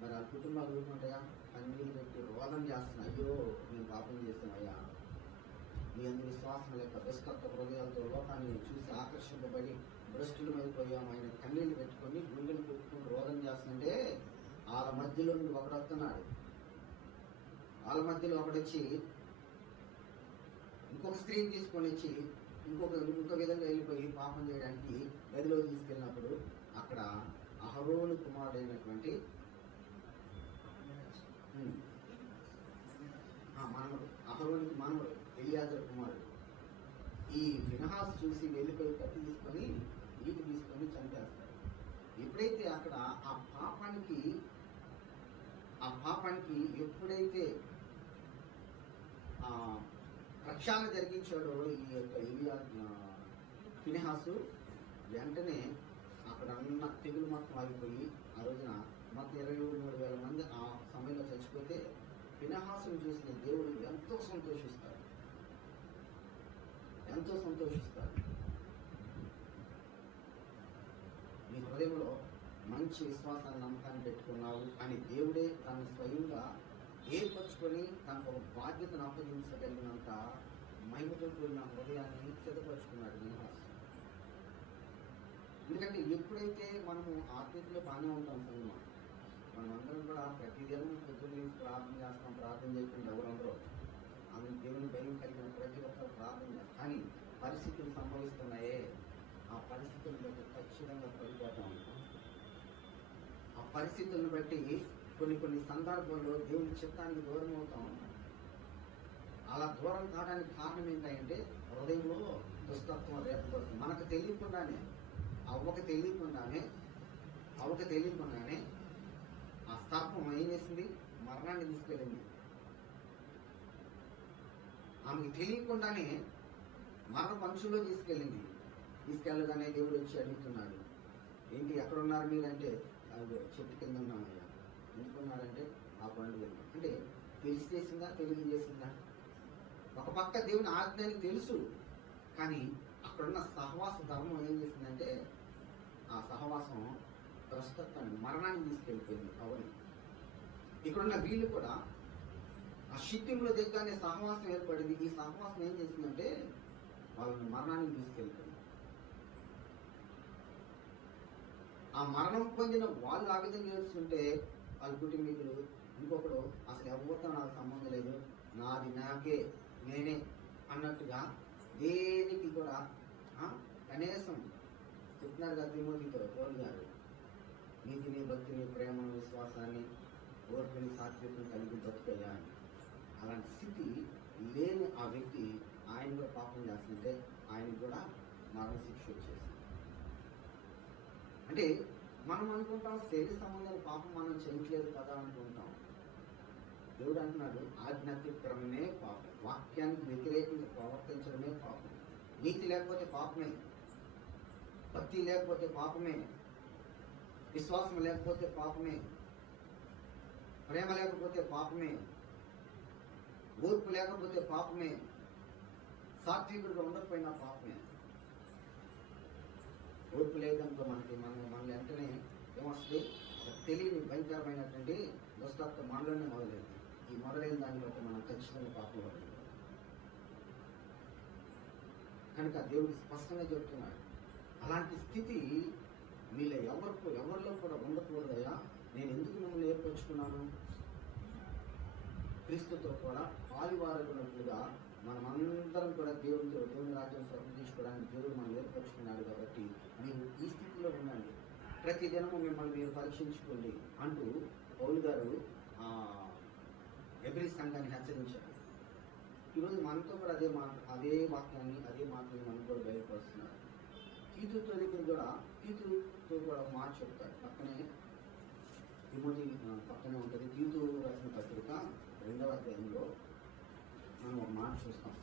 మరి ఆ కుటుంబాలు ఊరుకుంటాయా? కన్నీళ్ళు పెట్టి రోదన చేస్తున్నాయి, అయ్యో మేము పాపం చేస్తాం అయ్యా, మీ అందరి విశ్వాసం యొక్క దుష్టత్వ హృదయాలతో లోకాన్ని చూసి ఆకర్షింపబడి భ్రష్టులు అయిపోయాం ఆయన కన్నీళ్ళు పెట్టుకొని గుండెలు పెట్టుకుని రోదన చేస్తుంటే వాళ్ళ మధ్యలో నుండి ఒకడు వస్తున్నాడు. వాళ్ళ మధ్యలో ఒకడొచ్చి ఇంకొక స్త్రీని తీసుకొని వచ్చి ఇంకొక విధంగా వెళ్ళిపోయి పాపం చేయడానికి గదిలో తీసుకెళ్ళినప్పుడు అక్కడ అహరోను కుమారుడైనటువంటి మనవడు, అహరోనుకి మనవడు ఎలియాజరు కుమారుడు ఈ ఫినహాస్ చూసి వెళ్ళిపోయి కత్తి తీసుకొని ఈటు తీసుకొని చంపేస్తాడు. ఎప్పుడైతే అక్కడ ఆ పాపానికి ఎప్పుడైతే ప్రక్షాళన జరిగించాడో ఈ యొక్క ఫినహాసు, వెంటనే అక్కడ అన్న తెగులు మొత్తం ఆగిపోయి ఆ రోజున మొత్తం 23,000 మంది ఆ సమయంలో చచ్చిపోతే ఫినహాసును చూసిన దేవుడు ఎంతో సంతోషిస్తాడు. నీ హృదయంలో మంచి విశ్వాసాన్ని నమ్మకాన్ని పెట్టుకున్నావు అని దేవుడే తను స్వయంగా ఏర్పరచుకొని తనకు ఒక బాధ్యతను అప్పగించగలిగినంత మహిమతో కూడిన హృదయాన్ని సిద్ధపరచుకున్నాడు ఫినహాసు. ఎందుకంటే ఎప్పుడైతే మనము ఆత్మీయతలో బాగానే ఉంటాం సంగమా, మనమందరం కూడా ప్రతిదినం పొద్దున్న ప్రార్థన చేస్తాం, ప్రార్థన చేయకుండా ఎవరందరూ అందుకు దేవుని భయం కలిగిన ప్రతి ఒక్కరు ప్రార్థన చేస్తాం. కానీ పరిస్థితులు సంభవిస్తున్నాయే, ఆ పరిస్థితులను బట్టి ఖచ్చితంగా పడిపోతూ ఉంటాం. ఆ పరిస్థితులను బట్టి కొన్ని సందర్భాల్లో దేవుని చిత్తానికి దూరం అవుతాం. అలా దూరం కావడానికి కారణం ఏంటంటే హృదయంలో దుష్టత్వం రేపడుతుంది. మనకు తెలియకుండానే అవ్వకు తెలియకుండానే ఆ సర్పం ఏం చేసింది? మరణాన్ని తీసుకెళ్ళింది. ఆమెకి తెలియకుండానే మరణ పంచులో తీసుకెళ్ళగానే దేవుడు వచ్చి అడుగుతున్నాడు, ఏంటి ఎక్కడున్నారు మీరంటే, అది చెట్టు కింద ఉన్నామయ్యా. ఎందుకున్నారంటే ఆ పండుగ అంటే తెలియజేసిందా? ఒక పక్క దేవుని ఆజ్ఞానికి తెలుసు, కానీ అక్కడున్న సహవాస ధర్మం ఏం చేసిందంటే ఆ సహవాసం భ్రష్టత్వాన్ని, మరణాన్ని తీసుకెళ్ళిపోయింది. అవును, ఇక్కడున్న వీళ్ళు కూడా ఆ షిట్టింగ్లో దగ్గరనే సహవాసం ఏర్పడింది. ఈ సహవాసం ఏం చేసిందంటే వాళ్ళని మరణానికి తీసుకెళ్ళిపోయింది. ఆ మరణం పొందిన వాళ్ళు ఆ విధంగా ఏడుస్తుంటే వాళ్ళ కుటుంబీకులు ఇంకొకడు అసలు ఎవరితో నాకు సంబంధం లేదు, నాది నాకే, నేనే అన్నట్టుగా దేనికి కూడా కనీసం చెప్తున్నారు కదా తిమోతితో పౌలు గారు, నీతిని, భక్తిని, ప్రేమను, విశ్వాసాన్ని, ఓర్పుని, సాత్వికను కలిగి బతుకయ్యా అని. అలాంటి స్థితి లేని ఆ వ్యక్తి ఆయన కూడా పాపం చేస్తుంటే ఆయనకు కూడా మరణ శిక్ష వచ్చేసింది. అంటే మనం అనుకుంటాం శరీర సంబంధాల పాపం మనం చేయట్లేదు కదా అనుకుంటాం. దేవుడు అంటున్నాడు ఆజ్ఞాతిక్రమమే పాపం, వాక్యానికి వ్యతిరేకంగా ప్రవర్తించడమే పాపం. నీతి లేకపోతే పాపమే, భక్తి లేకపోతే పాపమే, విశ్వాసం లేకపోతే పాపమే, ప్రేమ లేకపోతే పాపమే, ఓర్పు లేకపోతే పాపమే, సాత్వికుడిగా ఉండకపోయినా పాపమే. ఓర్పు లేదంటే మన వెంటనే ఏమొస్తుంది, ఒక తెలియని భయంకరమైనటువంటి దుష్టత్వం మనలోనే మొదలైంది. ఈ మొదలైన దాన్ని బట్టి మనం ఖచ్చితంగా పాపం పడుతుంది. కనుక దేవుడు స్పష్టంగా చెప్తున్నాడు, అలాంటి స్థితి మీలో ఎవరిలో కూడా ఉండకూడదయా. నేను ఎందుకు మిమ్మల్ని ఏర్పరచుకున్నాను? క్రీస్తుతో కూడా పాలువారకున్నట్లుగా మనమందరం కూడా దేవుని రాజ్యం స్వతంత్రించుకోవడానికి దేవుడు మనం ఏర్పరచుకున్నాడు. కాబట్టి మీరు ఈ స్థితిలో ఉండండి, ప్రతి దినము మిమ్మల్ని మీరు పరీక్షించుకోండి అంటూ పౌలు గారు ఎబ్రీ సంఘాన్ని హెచ్చరించారు. ఈరోజు మనతో కూడా అదే వాక్యాన్ని మనం కూడా బయలుపరుస్తున్నారు. తీతుతో కూడా మాట చెప్తాడు. పక్కనే తిమోతి పక్కనే ఉంటుంది. తీతు రాసిన పత్రిక 2వ అధ్యాయంలో మనం ఒక మాట చూస్తాం.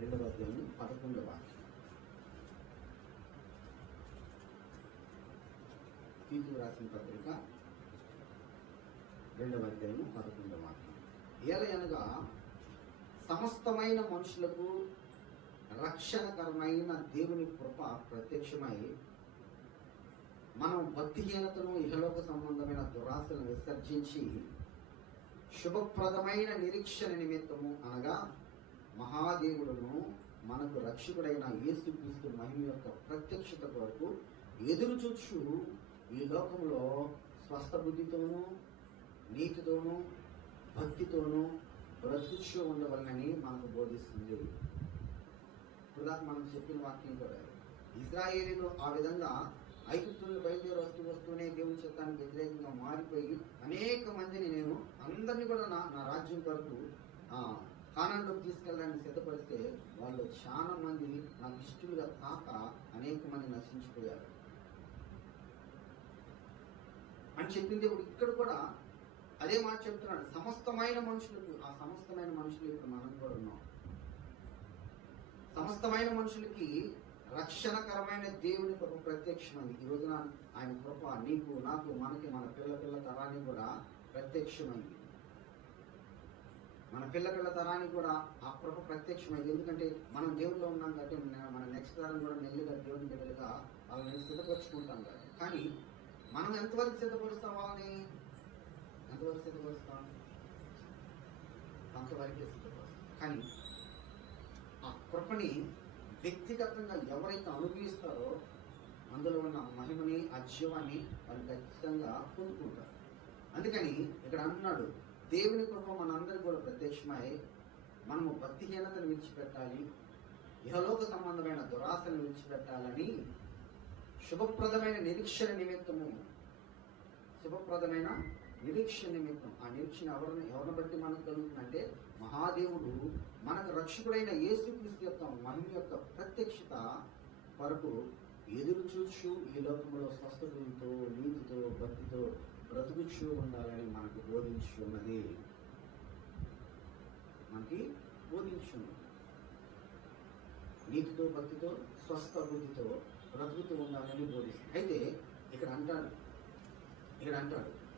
2వ అధ్యాయం 11వ వాక్యం. తీతు రాసిన పత్రిక 2వ అధ్యాయం 11వ వాక్యం. ఏలయనగా సమస్తమైన మనుషులకు రక్షణకరమైన దేవుని కృప ప్రత్యక్షమై మనం భక్తిహీనతను, ఇహలోక సంబంధమైన దురాశలను విసర్జించి శుభప్రదమైన నిరీక్షణ నిమిత్తము అనగా మహాదేవుడును మనకు రక్షకుడైన యేసుక్రీస్తు మహిమ యొక్క ప్రత్యక్షత కొరకు ఎదురు చూచు ఈ లోకంలో స్వస్థ బుద్ధితోనూ, నీతితోనూ, భక్తితోనూ బ్రతుకుచూ ఉండవలనని మనకు బోధిస్తుంది. ఇప్పుడు మనం చెప్పిన వాక్యం కూడా ఇశ్రాయేలీలు ఆ విధంగా ఐగుప్తులను బయలుదేరి వస్తూనే దేవుని చిత్తానికి వ్యతిరేకంగా మారిపోయి అనేక మందిని నేను అందరినీ కూడా నా రాజ్యం కొరకు కానాన్లోకి తీసుకెళ్ళడానికి సిద్ధపరిస్తే వాళ్ళు చాలా మంది నాకు ఇష్టలుగా కాక అనేక మంది నశించిపోయారు అని చెప్పింది. ఇప్పుడు ఇక్కడ కూడా అదే మాట చెప్తున్నాడు. సమస్తమైన మనుషులకు, ఆ సమస్తమైన మనుషులు ఇప్పుడు మనం కూడా ఉన్నాం. సమస్తమైన మనుషులకి రక్షణకరమైన దేవుని కృప ప్రత్యక్షమైంది. ఈ రోజున ఆయన కృప నీకు, నాకు, మనకి, మన పిల్ల తరానికి కూడా ప్రత్యక్షమైంది. మన పిల్ల తరానికి కూడా ఆ కృప ప్రత్యక్షమైంది. ఎందుకంటే మనం దేవుల్లో ఉన్నాం కాబట్టి మన నెక్స్ట్ తరం కూడా మెల్లిగా దేవుని బిడ్డలుగా వాళ్ళని సిద్ధపరుచుకుంటాం కదా. కానీ మనం ఎంతవరకు సిద్ధపరుస్తాం? వాళ్ళని ఎంతవరకు సిద్ధపరుస్తాం? అంతవరకే సిద్ధపరుస్తాం. కానీ ఆ కృపని వ్యక్తిగతంగా ఎవరైతే అనుభవిస్తారో అందులో ఉన్న మహిమని, ఆ జీవాన్ని వాళ్ళు ఖచ్చితంగా పొందుకుంటారు. అందుకని ఇక్కడ అంటున్నాడు, దేవుని కృప మనందరికీ కూడా ప్రత్యక్షమై మనము భక్తిహీనతను విడిచిపెట్టాలి, ఇహలోక సంబంధమైన దురాశను విడిచిపెట్టాలని శుభప్రదమైన నిరీక్షణ నిమిత్తము, ఆ నిరీక్షణ ఎవరిని బట్టి మనకు కలుగుతుందంటే మహాదేవుడు మనకు రక్షకుడైన యేసుక్రీస్తు యొక్క మహిమ యొక్క ప్రత్యక్షత కొరకు ఎదురు చూచు ఈ లోకంలో స్వస్థతతో, నీతితో, భక్తితో బ్రతుకుచూ ఉండాలని మనకి బోధించున్నది. నీతితో, భక్తితో, స్వస్థ బుద్ధితో బ్రతుకుతూ ఉండాలని బోధిస్తుంది. అయితే ఇక్కడ అంటాడు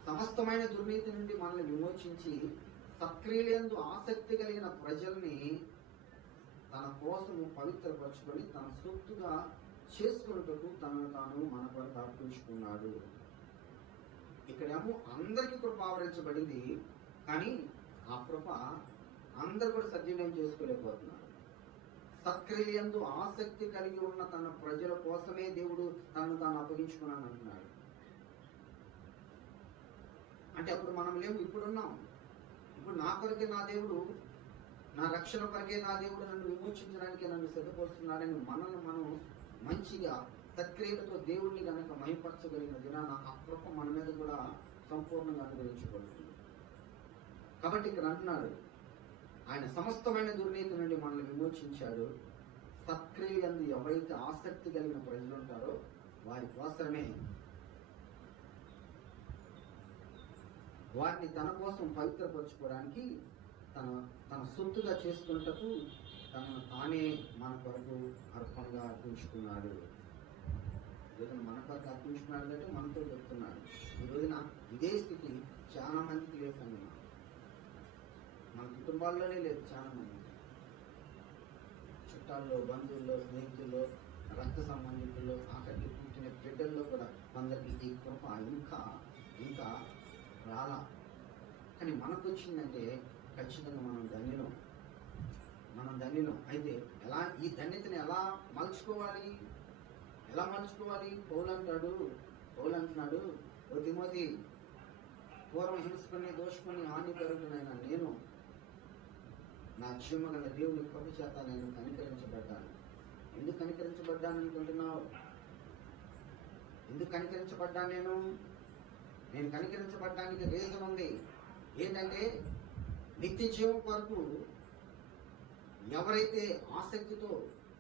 సమస్తమైన దుర్నీతి నుండి మనల్ని విమోచించి సక్రియలందు ఆసక్తి కలిగిన ప్రజల్ని తన కోసము పవిత్రపరచుకొని తన సొత్తుగా చేసుకున్నటకు తనను తాను మన కొరకు అర్పించుకున్నాడు. ఇక్కడేమో అందరికీ కృప ఆవరించబడింది, కానీ ఆ కృప అందరూ కూడా సద్వినియోగం చేసుకోలేకపోతున్నారు. సక్రియలందు ఆసక్తి కలిగి ఉన్న తన ప్రజల కోసమే దేవుడు తనను తాను అప్పగించుకున్నాను అంటున్నాడు. అంటే అప్పుడు మనం లేవు, ఇప్పుడున్నాం. ఇప్పుడు నా కొరకే నా దేవుడు, నా రక్షణ కొరకే నా దేవుడు నన్ను విమోచించడానికి నన్ను సిద్ధపరుస్తున్నాడని మనల్ని మనం మంచిగా సక్రియలతో దేవుడిని కనుక మహిమపరచగలిగిన దినాన ఆ కృప మన మీద కూడా సంపూర్ణంగా అనుగ్రహించబడుతుంది. కాబట్టి ఇక్కడ అంటున్నాడు, ఆయన సమస్తమైన దుర్నీతి నుండి మనల్ని విమోచించాడు, సత్క్రియలు యందు ఎవరైతే ఆసక్తి కలిగిన ప్రజలు ఉంటారో వారి కోసమే వారిని తన కోసం పవిత్రపరచుకోవడానికి తన తన సొత్తుగా చేసుకున్నటకు తనను తానే మన కొరకు అర్పణగా అర్పించుకున్నాడు. ఈరోజు మన కొరకు అర్పించుకున్నాడు అంటే మనతో చెప్తున్నాడు. ఈ రోజున ఇదే స్థితి చాలా మందికి లేదండి. మన కుటుంబాల్లోనే లేదు, చాలా మంది చుట్టాల్లో, బంధువుల్లో, స్నేహితుల్లో, రక్త సంబంధికుల్లో, ఆఖరికి పుట్టిన బిడ్డల్లో కూడా కొందరికి ఈ కృప ఇంకా ఇంకా రాలా. కానీ మనకు వచ్చిందంటే ఖచ్చితంగా మనం ధన్యులం. అయితే ఎలా ఈ ధన్యతని ఎలా మలుచుకోవాలి? పౌలు అంటున్నాడు, ఓ తిమోతి, పూర్వం హింసుకుని దోషుకుని హానికరుడునైనా నేను నా క్షేమ గల దేవుని కృప చేత నేను కనికరించబడ్డాను. ఎందుకు కనికరించబడ్డాను అనుకుంటున్నావు? ఎందుకు కనికరించబడ్డాను? నేను కనికరించబడ్డానికి రీజన్ ఉంది. ఏంటంటే నిత్య జీవం కొరకు ఎవరైతే ఆసక్తితో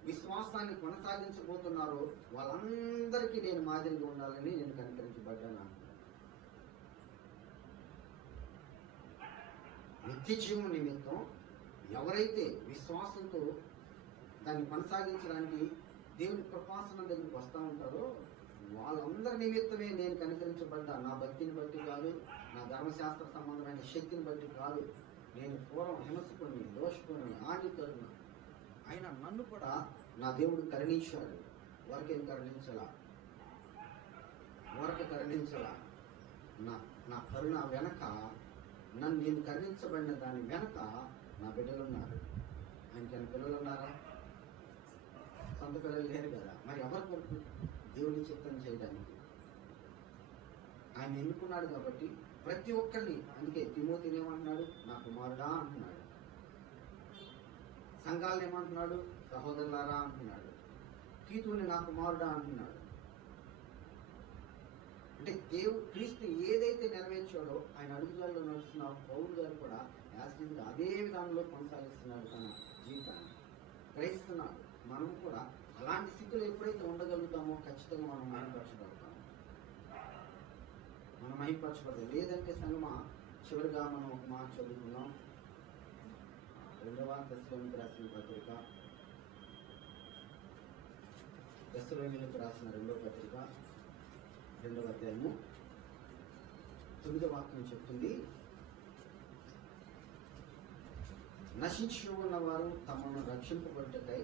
విశ్వాసాన్ని కొనసాగించబోతున్నారో వాళ్ళందరికీ నేను మాదిరిగా ఉండాలని నేను కనికరించబడ్డాను. నిత్య జీవం నిమిత్తం ఎవరైతే విశ్వాసంతో దాన్ని కొనసాగించడానికి దేవుని కృపాసనం దగ్గరికి వస్తూ ఉంటారో వాళ్ళందరి నిమిత్తమే నేను కనికరించబడ్డా. నా భక్తిని బట్టి కాదు, నా ధర్మశాస్త్ర సంబంధమైన శక్తిని బట్టి కాదు. నేను పూర్వం హింసకుని, దోషకుని, హానికరుని, ఆయన నన్ను కూడా నా దేవుడు కరుణించాడు. వరకేం కరుణించలా, నా కరుణ వెనక, నేను కరుణించబడిన దాని వెనక నా బిడ్డలున్నారు. ఆయనకైనా పిల్లలు ఉన్నారా? సొంత పిల్లలు లేరు కదా. మరి ఎవరి కొరకు? దేవుని చిత్తం చేయడానికి ఆయన ఎన్నుకున్నాడు కాబట్టి ప్రతి ఒక్కరిని. అందుకే తిమోతిని ఏమంటున్నాడు? నా కుమారుడా అంటున్నాడు. సంఘాలను ఏమంటున్నాడు? సహోదరులారా అంటున్నాడు. తీతుని నా కుమారుడా అంటున్నాడు. అంటే క్రీస్తు ఏదైతే నెరవేర్చాడో ఆయన అడుగుజాల్లో నడుస్తున్న పౌలు గారు కూడా యాస్టిగా అదే విధానంలో కొనసాగిస్తున్నాడు తన జీవితాన్ని, గ్రహిస్తున్నాడు. మనం కూడా అలాంటి స్థితిలో ఎప్పుడైతే ఉండగలుగుతామో ఖచ్చితంగా మనం మహిమపరచబడతాం. లేదంటే సంగమా చివరిగా మనం ఒక మాట చదువుకున్నాం. 2వ తెస్సలోనికీయులకు రాసిన పత్రిక, తెస్సలోనికీయులకు రాసిన 2వ పత్రిక 2వ అధ్యాయము 9వ వాక్యం చెప్తుంది, నశించి ఉన్నవారు తమను రక్షింపబడ్డకై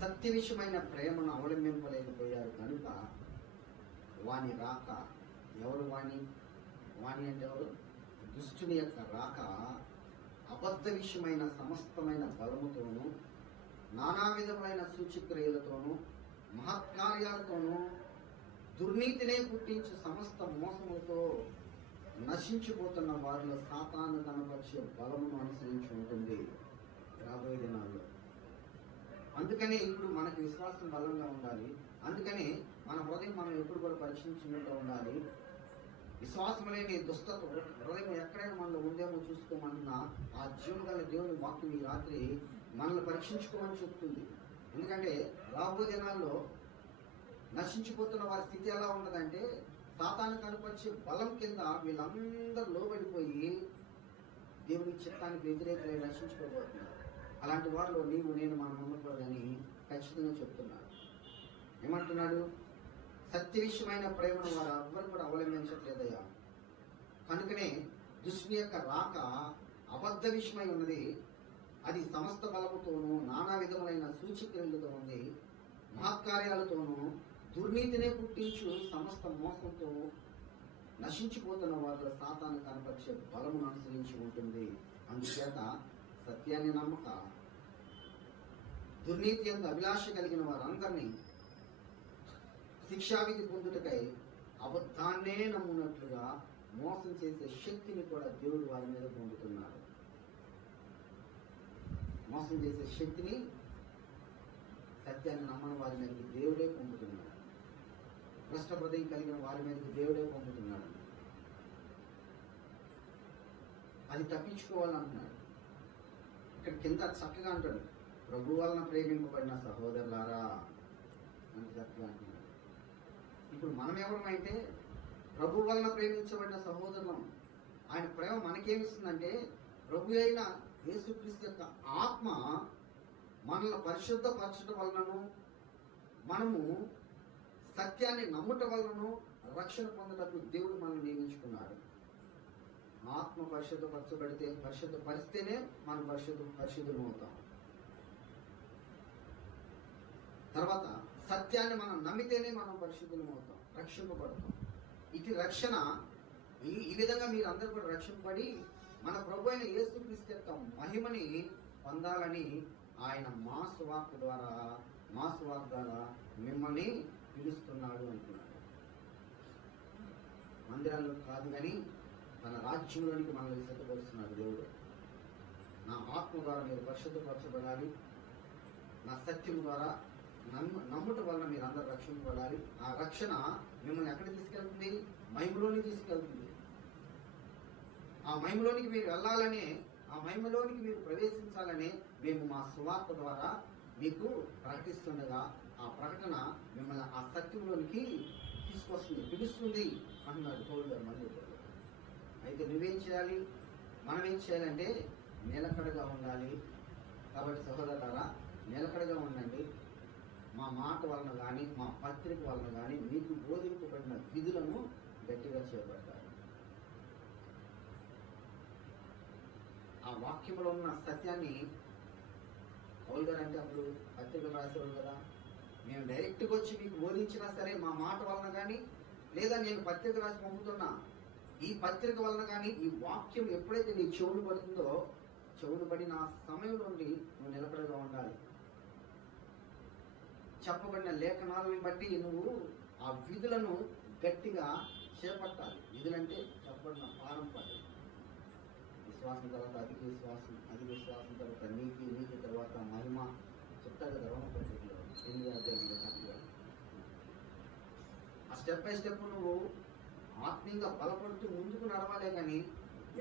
సత్య విషయమైన ప్రేమను అవలంబింపలేకపోయారు కనుక వాని రాక, ఎవరు వాణి అంటే ఎవరు? దుష్టుని యొక్క రాక అబద్ధ విషయమైన సమస్తమైన బలముతోనూ, నానా విధమైన సూచక్రియలతోనూ, మహత్కార్యాలతోనూ, దుర్నీతినే పుట్టించి సమస్త మోసములతో నశించిపోతున్న వారిలో సాతాను కనపరిచే బలమును అనుసరించి ఉంటుంది రాబోయే దినాల్లో. అందుకని ఇప్పుడు మనకి విశ్వాసం బలంగా ఉండాలి. అందుకని మన హృదయం మనం ఎప్పుడు కూడా పరీక్షించుకుంటూ ఉండాలి. విశ్వాసం లేని దుష్టత హృదయం ఎక్కడైనా మనలో ఉందేమో చూసుకోమన్నా ఆ జీవం గల దేవుని వాక్యం ఈ రాత్రి మనల్ని పరీక్షించుకోమని చెప్తుంది. ఎందుకంటే రాబోయే దినాల్లో నశించిపోతున్న వారి స్థితి ఎలా ఉన్నదంటే సాతాను కనపరిచే బలం కింద వీళ్ళందరూ లోబడిపోయి దేవుని చిత్తానికి వ్యతిరేకంగా నశించుకోబోతున్నారు. అలాంటి వారిలో నేను మనం ఉండకూడదని ఖచ్చితంగా చెప్తున్నాడు. ఏమంటున్నాడు? సత్య విషయమైన ప్రేమను వారు ఎవ్వరు కూడా అవలంబించట్లేదయ్యా. కనుకనే దుష్టుని యొక్క రాక అబద్ధ విషయమై ఉన్నది. అది సమస్త బలముతోనూ, నానా విధములైన సూచక్రియలతో ఉంది, మహత్కార్యాలతోనూ, దుర్నీతినే పుట్టించు సమస్త మోసంతో నశించిపోతున్న వారిలో సాతాను కనపరిచే బలమును అనుసరించి ఉంటుంది. అందుచేత సత్యాన్ని నమ్మక దుర్నీతి యందు అభిలాష కలిగిన వారందరినీ శిక్షావిధి పొందుటకై అబద్ధాన్నే నమ్మునట్లుగా మోసం చేసే శక్తిని కూడా దేవుడు వారి మీద పొందుతున్నాడు. మోసం చేసే శక్తిని, సత్యాన్ని నమ్మని వారి మీదకి దేవుడే పొందుతున్నాడు. భ్రష్ట హృదయం కలిగిన వారి మీదకి దేవుడే పొందుతున్నాడు. అది తప్పించుకోవాలంటున్నాడు. ఇక్కడ కింద చక్కగా అంటాడు, ప్రభు వలన ప్రేమింపబడిన సహోదరులారా అని చక్కగా అంటున్నాడు. ఇప్పుడు మనం ఎవరమైతే ప్రభు వలన ప్రేమించబడిన సహోదరులం. ఆయన ప్రేమ మనకేమిస్తుందంటే ప్రభు అయిన యేసుక్రీస్తు యొక్క ఆత్మ మనల్ని పరిశుద్ధపరచడం వలనను, మనము సత్యాన్ని నమ్ముట వలనను రక్షణ పొందడానికి దేవుడు మనల్ని నియమించుకున్నాడు. ఆత్మ పరిశుద్ధపరిస్తేనే మనం పరిశుద్ధం అవుతాం. తర్వాత సత్యాన్ని మనం నమ్మితేనే మనం పరిశుద్ధం అవుతాం, రక్షింపబడతాం. ఇది రక్షణ. ఈ విధంగా మీరు అందరూ కూడా రక్షింపబడి మన ప్రభు అయిన యేసుక్రీస్తు యొక్క మహిమని పొందాలని ఆయన మా సువార్త ద్వారా మిమ్మల్ని పిలుస్తున్నాడు అంటున్నాడు. మందిరాల్లో కాదు కానీ తన రాజ్యంలోనికి మనల్ని సిద్ధపరుస్తున్నాడు దేవుడు. నా ఆత్మ ద్వారా మీరు పరిశుద్ధపరచబడాలి, నా సత్యం ద్వారా నమ్ముట వలన మీరు అందరూ రక్షింపబడాలి. ఆ రక్షణ మిమ్మల్ని ఎక్కడికి తీసుకెళ్తుంది? మహిమలోనికి తీసుకెళ్తుంది. ఆ మహిమలోనికి మీరు వెళ్ళాలనే, ఆ మహిమలోనికి మీరు ప్రవేశించాలనే మేము మా సువార్త ద్వారా మీకు ప్రకటిస్తుండగా ఆ ప్రకటన మిమ్మల్ని ఆ సత్యంలోనికి తీసుకొస్తుంది, పిలుస్తుంది అన్నాడు పౌలు గారు. మళ్ళీ అయితే నువ్వేం చేయాలి? మనం ఏం చేయాలంటే నిలకడగా ఉండాలి. కాబట్టి సహోదరులారా, నిలకడగా ఉండండి. మా మాట వలన కానీ మా పత్రిక వలన కానీ మీకు బోధింపబడిన విధులను గట్టిగా చేపట్టాలి. ఆ వాక్యంలో ఉన్న సత్యాన్ని పౌలు గారు అంటే అప్పుడు పత్రికలు రాసేవాళ్ళు కదా, మేము డైరెక్ట్గా వచ్చి మీకు బోధించినా సరే మా మాట వలన కానీ, లేదా నేను పత్రిక రాసి పంపుతున్నా ఈ పత్రిక వలన కానీ, ఈ వాక్యం ఎప్పుడైతే నీ చెవులు పడుతుందో, చెవులు పడిన ఆ సమయం నుండి నువ్వు నిలకడగా ఉండాలి. చెప్పబడిన లేఖనాలను బట్టి నువ్వు ఆ విధులను గట్టిగా చేపట్టాలి. విధులంటే చెప్పబడిన పారంపర్యం. విశ్వాసం తర్వాత అధిక విశ్వాసం తర్వాత నీతి తర్వాత మహిమ చెప్తారు కదా రోమపత్రికలో 8వ అధ్యాయంలో. ఆ స్టెప్ బై స్టెప్ నువ్వు ఆత్మీయంగా బలపడుతూ ముందుకు నడవాలే కానీ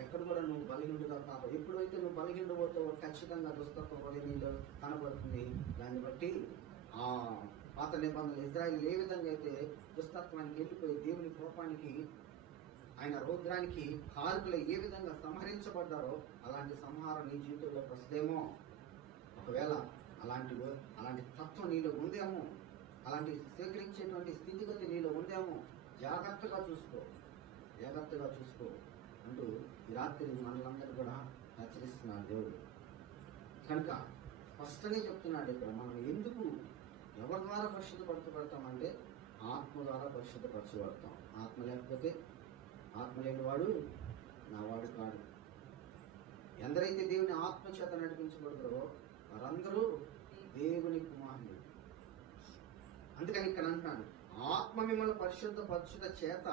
ఎక్కడ కూడా నువ్వు బలహీనుడుగా కాదు. ఎప్పుడైతే నువ్వు బలహీనుడు పోతావో ఖచ్చితంగా దుస్తత్వం బలహీనుడు కనబడుతుంది. దాన్ని బట్టి ఆ పాత నిబంధనలు ఇజ్రాయేల్ ఏ విధంగా అయితే దుస్తత్వానికి వెళ్ళిపోయి దేవుని కోపానికి, ఆయన రౌద్రానికి కారకులు ఏ విధంగా సంహరించబడ్డారో అలాంటి సంహారం నీ జీవితంలో వస్తుందేమో. ఒకవేళ అలాంటి తత్వం నీలో ఉందేమో, అలాంటి స్వీకరించేటువంటి స్థితిగతి నీలో ఉందేమో, జాగ్రత్తగా చూసుకో అంటూ ఈ రాత్రి మనలందరూ కూడా హెచ్చరిస్తున్నాడు దేవుడు. కనుక స్పష్టంగా చెప్తున్నాడు ఇక్కడ, మనం ఎందుకు ఎవరి ద్వారా పరిశుద్ధపరచబడతామంటే ఆత్మ ద్వారా పరిశుద్ధపరచబడతాం. ఆత్మ లేకపోతే, ఆత్మ లేనివాడు నా వాడు కాడు. ఎందరైతే దేవుని ఆత్మ చేత నడిపించబడతారో వారందరూ దేవుని కుమారులు. అందుకని ఇక్కడ అంటున్నాడు, ఆత్మ మిమ్మల్ని పరిశుద్ధపరచుట చేత,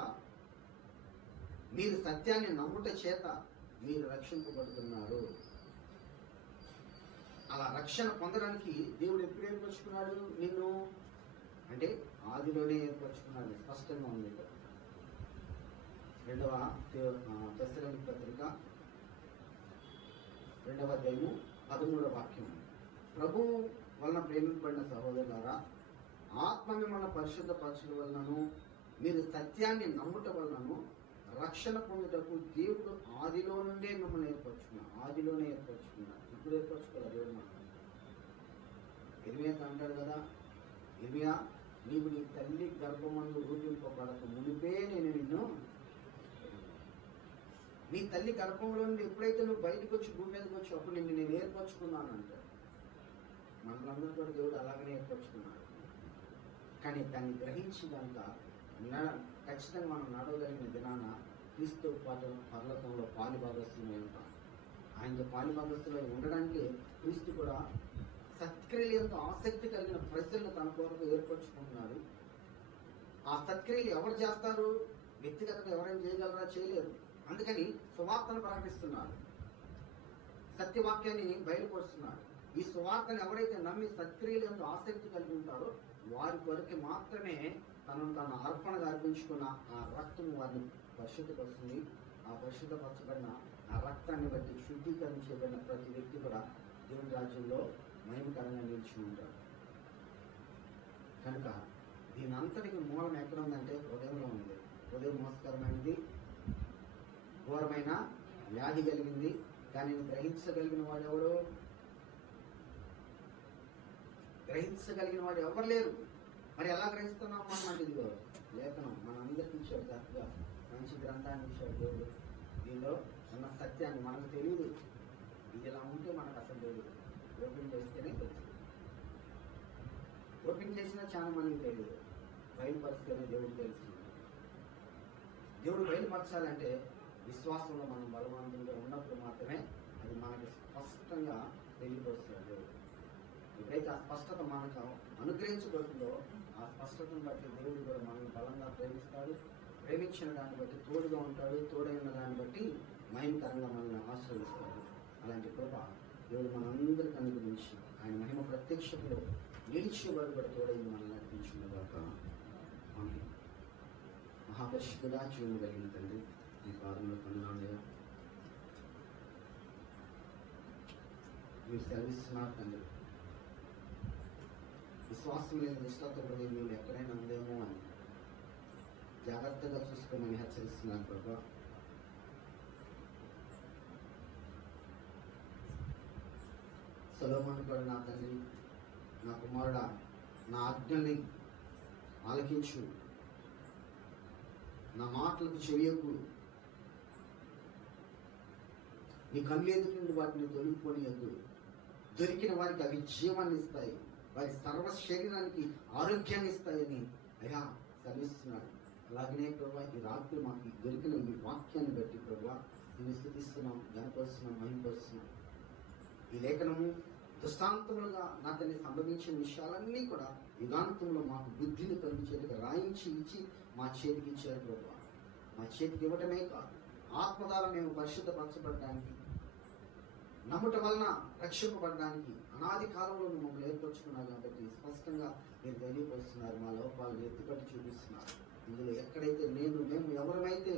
మీరు సత్యాన్ని నమ్ముట చేత మీరు రక్షింపబడుతున్నారు. అలా రక్షణ పొందడానికి దేవుడు ఎప్పుడు ఏర్పరచుకున్నాడు నిన్ను అంటే ఆదిలోనే ఏర్పరచుకున్నాడు. స్పష్టంగా ఉంది. 2వ తెస్సలోనికీ పత్రిక 2వ అధ్యాయము 13వ వాక్యం. ప్రభువు వలన ప్రేమింపబడిన సహోదరులారా, ఆత్మ మిమ్మల్ని పరిశుద్ధపరచడం వలనను మీరు సత్యాన్ని నమ్ముట వలనను రక్షణ పొందుటకు దేవుడు ఆదిలో నుండే మిమ్మల్ని ఆదిలోనే ఏర్పరచుకున్నాడు. ఇప్పుడు ఏర్పరచుకోవాలి దేవుడు. మనం ఇర్మియా అంటాడు కదా, ఇర్మియా నీవు నీ తల్లి గర్భమందు రూపింపబడక మునిపే నేను నిన్ను, నీ తల్లి గర్భంలో నుండి ఎప్పుడైతే నువ్వు బయటకు వచ్చి భూమి మీదకి వచ్చి అప్పుడు నేను ఏర్పరచుకున్నాను అంటాడు. మనలందరూ కూడా దేవుడు అలాగనే ఏర్పరచుకున్నాడు. కానీ దాన్ని గ్రహించి కనుక ఖచ్చితంగా మనం నడవగలిగిన దినాన క్రీస్తు పాటు పరలోకంలో పాలిభాగస్తులై ఉంటాం. ఆయనతో పాలిభాగస్తులై ఉండడానికి క్రీస్తు కూడా సత్క్రియలు ఎంతో ఆసక్తి కలిగిన ప్రజలను తన కొరకు ఏర్పరచుకుంటున్నాడు. ఆ సత్క్రియలు ఎవరు చేస్తారు? వ్యక్తిగతంగా ఎవరైనా చేయగలరా? చేయలేరు. అందుకని సువార్తను ప్రకటిస్తున్నాడు, సత్యవాక్యాన్ని బయలుపరుస్తున్నాడు. ఈ సువార్తను ఎవరైతే నమ్మి సత్క్రియలు ఎంతో ఆసక్తి కలిగి ఉంటారో వారి కొరకు మాత్రమే తన అర్పణగా అర్పించుకున్న ఆ రక్తం వారిని పరిశుద్ధపరుస్తుంది. ఆ పరిశుద్ధపరచబడిన ఆ రక్తాన్ని బట్టి శుద్ధీకరించబడిన ప్రతి వ్యక్తి కూడా దేవుని రాజ్యంలో మహిమకరంగా నిలిచి ఉంటాడు. కనుక దీని అంతటికి మూలం ఎక్కడ ఉందంటే హృదయంలో ఉంది. హృదయం మోసకరమైనది, ఘోరమైన వ్యాధి కలిగింది. దానిని గ్రహించగలిగిన వాడు ఎవరు? గ్రహించగలిగిన వాడు ఎవరు లేరు. మరి ఎలా గ్రహిస్తున్నాం మనం అంటే ఇదిగో లేఖనం మన అందరికి ఇచ్చాడు. చక్కగా మంచి గ్రంథాన్ని ఇచ్చాడు దేవుడు. దీనిలో ఉన్న సత్యాన్ని మనకు తెలియదు. ఇది ఇలా ఉంటే మనకు అసలు తెలియదు. ఓపెన్ చేస్తేనే తెలుసు. ఓపెన్ చేసినా చాలా మందికి తెలియదు. బయలుపరిస్తేనే దేవుడు తెలుసు. దేవుడు బయలుపరచాలంటే విశ్వాసంలో మనం బలవంతంగా ఉన్నప్పుడు మాత్రమే అది మనకి స్పష్టంగా తెలియపరుస్తాడు దేవుడు. ఎప్పుడైతే ఆ స్పష్టత మనకు అనుగ్రహించబడుతుందో ఆ స్పష్టతను బట్టి దేవుడు కూడా మనల్ని బలంగా ప్రేమిస్తాడు. ప్రేమించిన దాన్ని బట్టి తోడుగా ఉంటాడు. తోడైన దాన్ని బట్టి మహిమకరంగా మనల్ని ఆశ్రయిస్తాడు. అలాంటి కృప దేవుడు మనందరికీ అనుగ్రహించి ఆయన మహిమ ప్రత్యక్షతలో నిలిచే వారు కూడా తోడైన మనల్ని నడిపించుకునేదాకా ఆమేన్. మహాపరిశుద్ధుడా, జీవము కలిగిన తండ్రి, ఈ పాదంలో పొందాలయ్యా. మీరు సెలవిస్తున్నారు తండ్రి, విశ్వాసం లేని నిష్ఠతో కూడా మీరు ఎక్కడైనా ఉందేమో అని జాగ్రత్తగా చూసుకోమని హెచ్చరిస్తున్నారు ప్రభా. సొలొమోను కూడా నా తండ్రి, నా కుమారుడా, నా ఆజ్ఞల్ని ఆలకించు, నా మాటలకు చెవియకు, నీ కళ్ళు ఎదుటి నుండి వాటిని తొలగిపోనియద్దు. దొరికిన వారికి అవి జీవాన్ని ఇస్తాయి, వారి సర్వ శరీరానికి ఆరోగ్యాన్ని ఇస్తాయని అయ్యా సెలవిస్తున్నాడు. అలాగనే ప్రభా ఈ రాత్రి మాకు దొరికిన ఈ వాక్యాన్ని బట్టి ప్రభా నేను స్తుతిస్తున్నాం, ఘనపరుస్తున్నాం, మహిమపరుస్తున్నాం. ఈ లేఖనము దృష్టాంతములుగా నా తల్లి సంభవించిన విషయాలన్నీ కూడా యుగాంతంలో మాకు బుద్ధిని కలిగించేట్టుగా రాయించి ఇచ్చి మా చేతికి ఇచ్చారు ప్రభా. మా చేతికి ఇవ్వటమే కాదు, ఆత్మధార మేము పరిశుద్ధపరచబడడానికి, నమ్ముట వలన రక్షింపబడడానికి అనాది కాలంలో మమ్మల్ని ఏర్పరచుకున్నారు. కాబట్టి స్పష్టంగా మీరు తెలియపరుస్తున్నారు, మా లోపాలను ఎత్తిపట్టి చూపిస్తున్నారు. ఇందులో ఎక్కడైతే మేము ఎవరమైతే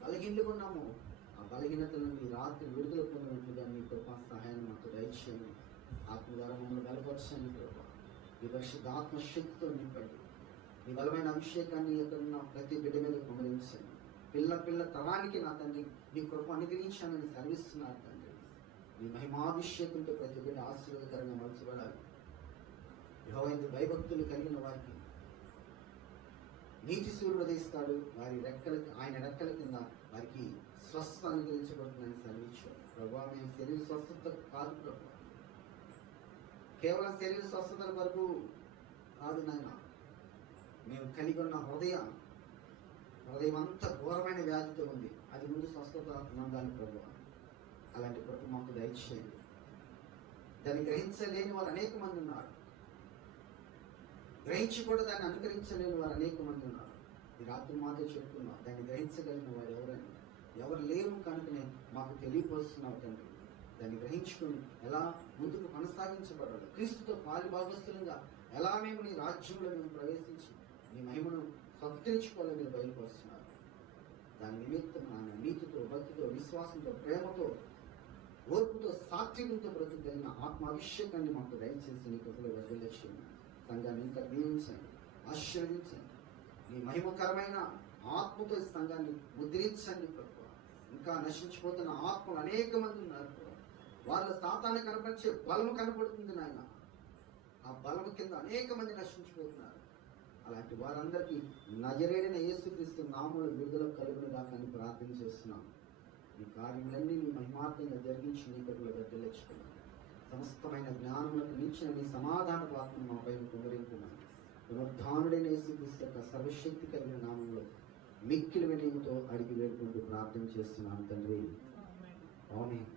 బలహీనలున్నామో ఆ బలహీనత నుండి రాత్రి విడుదల పొందినట్లుగా మీ కృపా సహాయాన్ని మాకు దయచేయండి. ఆత్మ ద్వారా మమ్మల్ని బలపరచండి ప్రభా. ఈ పరిశుద్ధ ఆత్మశక్తితో నింపండి. మీ బలమైన అభిషేకాన్ని ఎక్కడున్న ప్రతి బిడ్డ మీద కుమరించండి. పిల్ల తరానికి నా తండ్రి మీ కృప అనుగ్రహించానని సెలవిస్తున్నారు తండ్రి. మీ మహిమాభిషేకంతో ప్రతి బిడ్డ ఆశీర్వాదకరంగా మలచబడాలి. యెహోవా భయభక్తులు కలిగిన వారికి నీతి సూర్యుడు ఉదయిస్తాడు. వారి రెక్కలకి ఆయన రెక్కల కింద వారికి స్వస్థత అనుగ్రహించబడుతుందని సెలవిచ్చారు ప్రభా. మేము శరీర స్వస్థత కాదు ప్రభా, కేవలం శరీర స్వస్థతల వరకు కాదు నాయన, మేము కలిగి ఉన్న హృదయం అంతా ఘోరమైన వ్యాధితో ఉంది. అది ముందు స్వస్థత పొందాలి ప్రభా. అలాంటి కృప మాకు దయచేయండి. దాన్ని గ్రహించలేని వారు అనేక మంది ఉన్నారు, గ్రహించి కూడా దాన్ని అనుకరించలేని వారు అనేక మంది ఉన్నారు. ఈ రాత్రి మాతో చెప్తున్నాం, దాన్ని గ్రహించగలిగిన వారు ఎవరని ఎవరు లేవు కనుకనే మాకు తెలియపరుస్తున్నావు తండ్రి. దాన్ని గ్రహించుకుని ఎలా ముందుకు కొనసాగించబడాలి, క్రీస్తుతో పాలి భాగస్తులంగా ఎలా మేము నీ రాజ్యంలో మేము ప్రవేశించి నీ మహిమను సంతరించుకోవాలని మీరు బయలుపరుస్తున్నారు. దాని నిమిత్తం ఆయన నీతితో, భక్తితో, విశ్వాసంతో, ప్రేమతో, ఓర్పుతో, సాత్వికంతో బ్రతుకుతున్న ఆత్మాభిషేకాన్ని మాకు దయచేసి నీ కృపలో వదిలేసేయండి. సంఘాన్ని ఇంకా దీవించండి, ఆశీర్వదించండి. నీ మహిమకరమైన ఆత్మతో ఈ సంఘాన్ని ముద్రించండి ప్రభు. ఇంకా నశించిపోతున్న ఆత్మలు అనేక మంది ఉన్నారు ప్రభు. వాళ్ళ సాతాన్ని కనపరిచే బలము కనపడుతుంది నాయన. ఆ బలము కింద అనేక మంది నశించిపోతున్నారు. అలాంటి వారందరికీ నజరేడిన యేసుక్రీస్తు నామములో విడుదల కలుగునుగా అని ప్రార్థన చేస్తున్నాం. ఈ కార్యములన్నీ నీ మహిమార్థంగా జరిగించి నీ కృపలో గద్దెలెచ్చుకున్నాం. సమస్తమైన జ్ఞానములకు మించిన నీ సమాధాన ఆత్మను మా పైన కుమరింపున్నాను. పునరుద్ధానుడైన యేసుక్రీస్తు యొక్క సర్వశక్తి కలిగిన నామంలో మిక్కిలి వినయముతో అడిగి వేడుకుంటూ ప్రార్థన చేస్తున్నాను తండ్రి. ఆమేన్.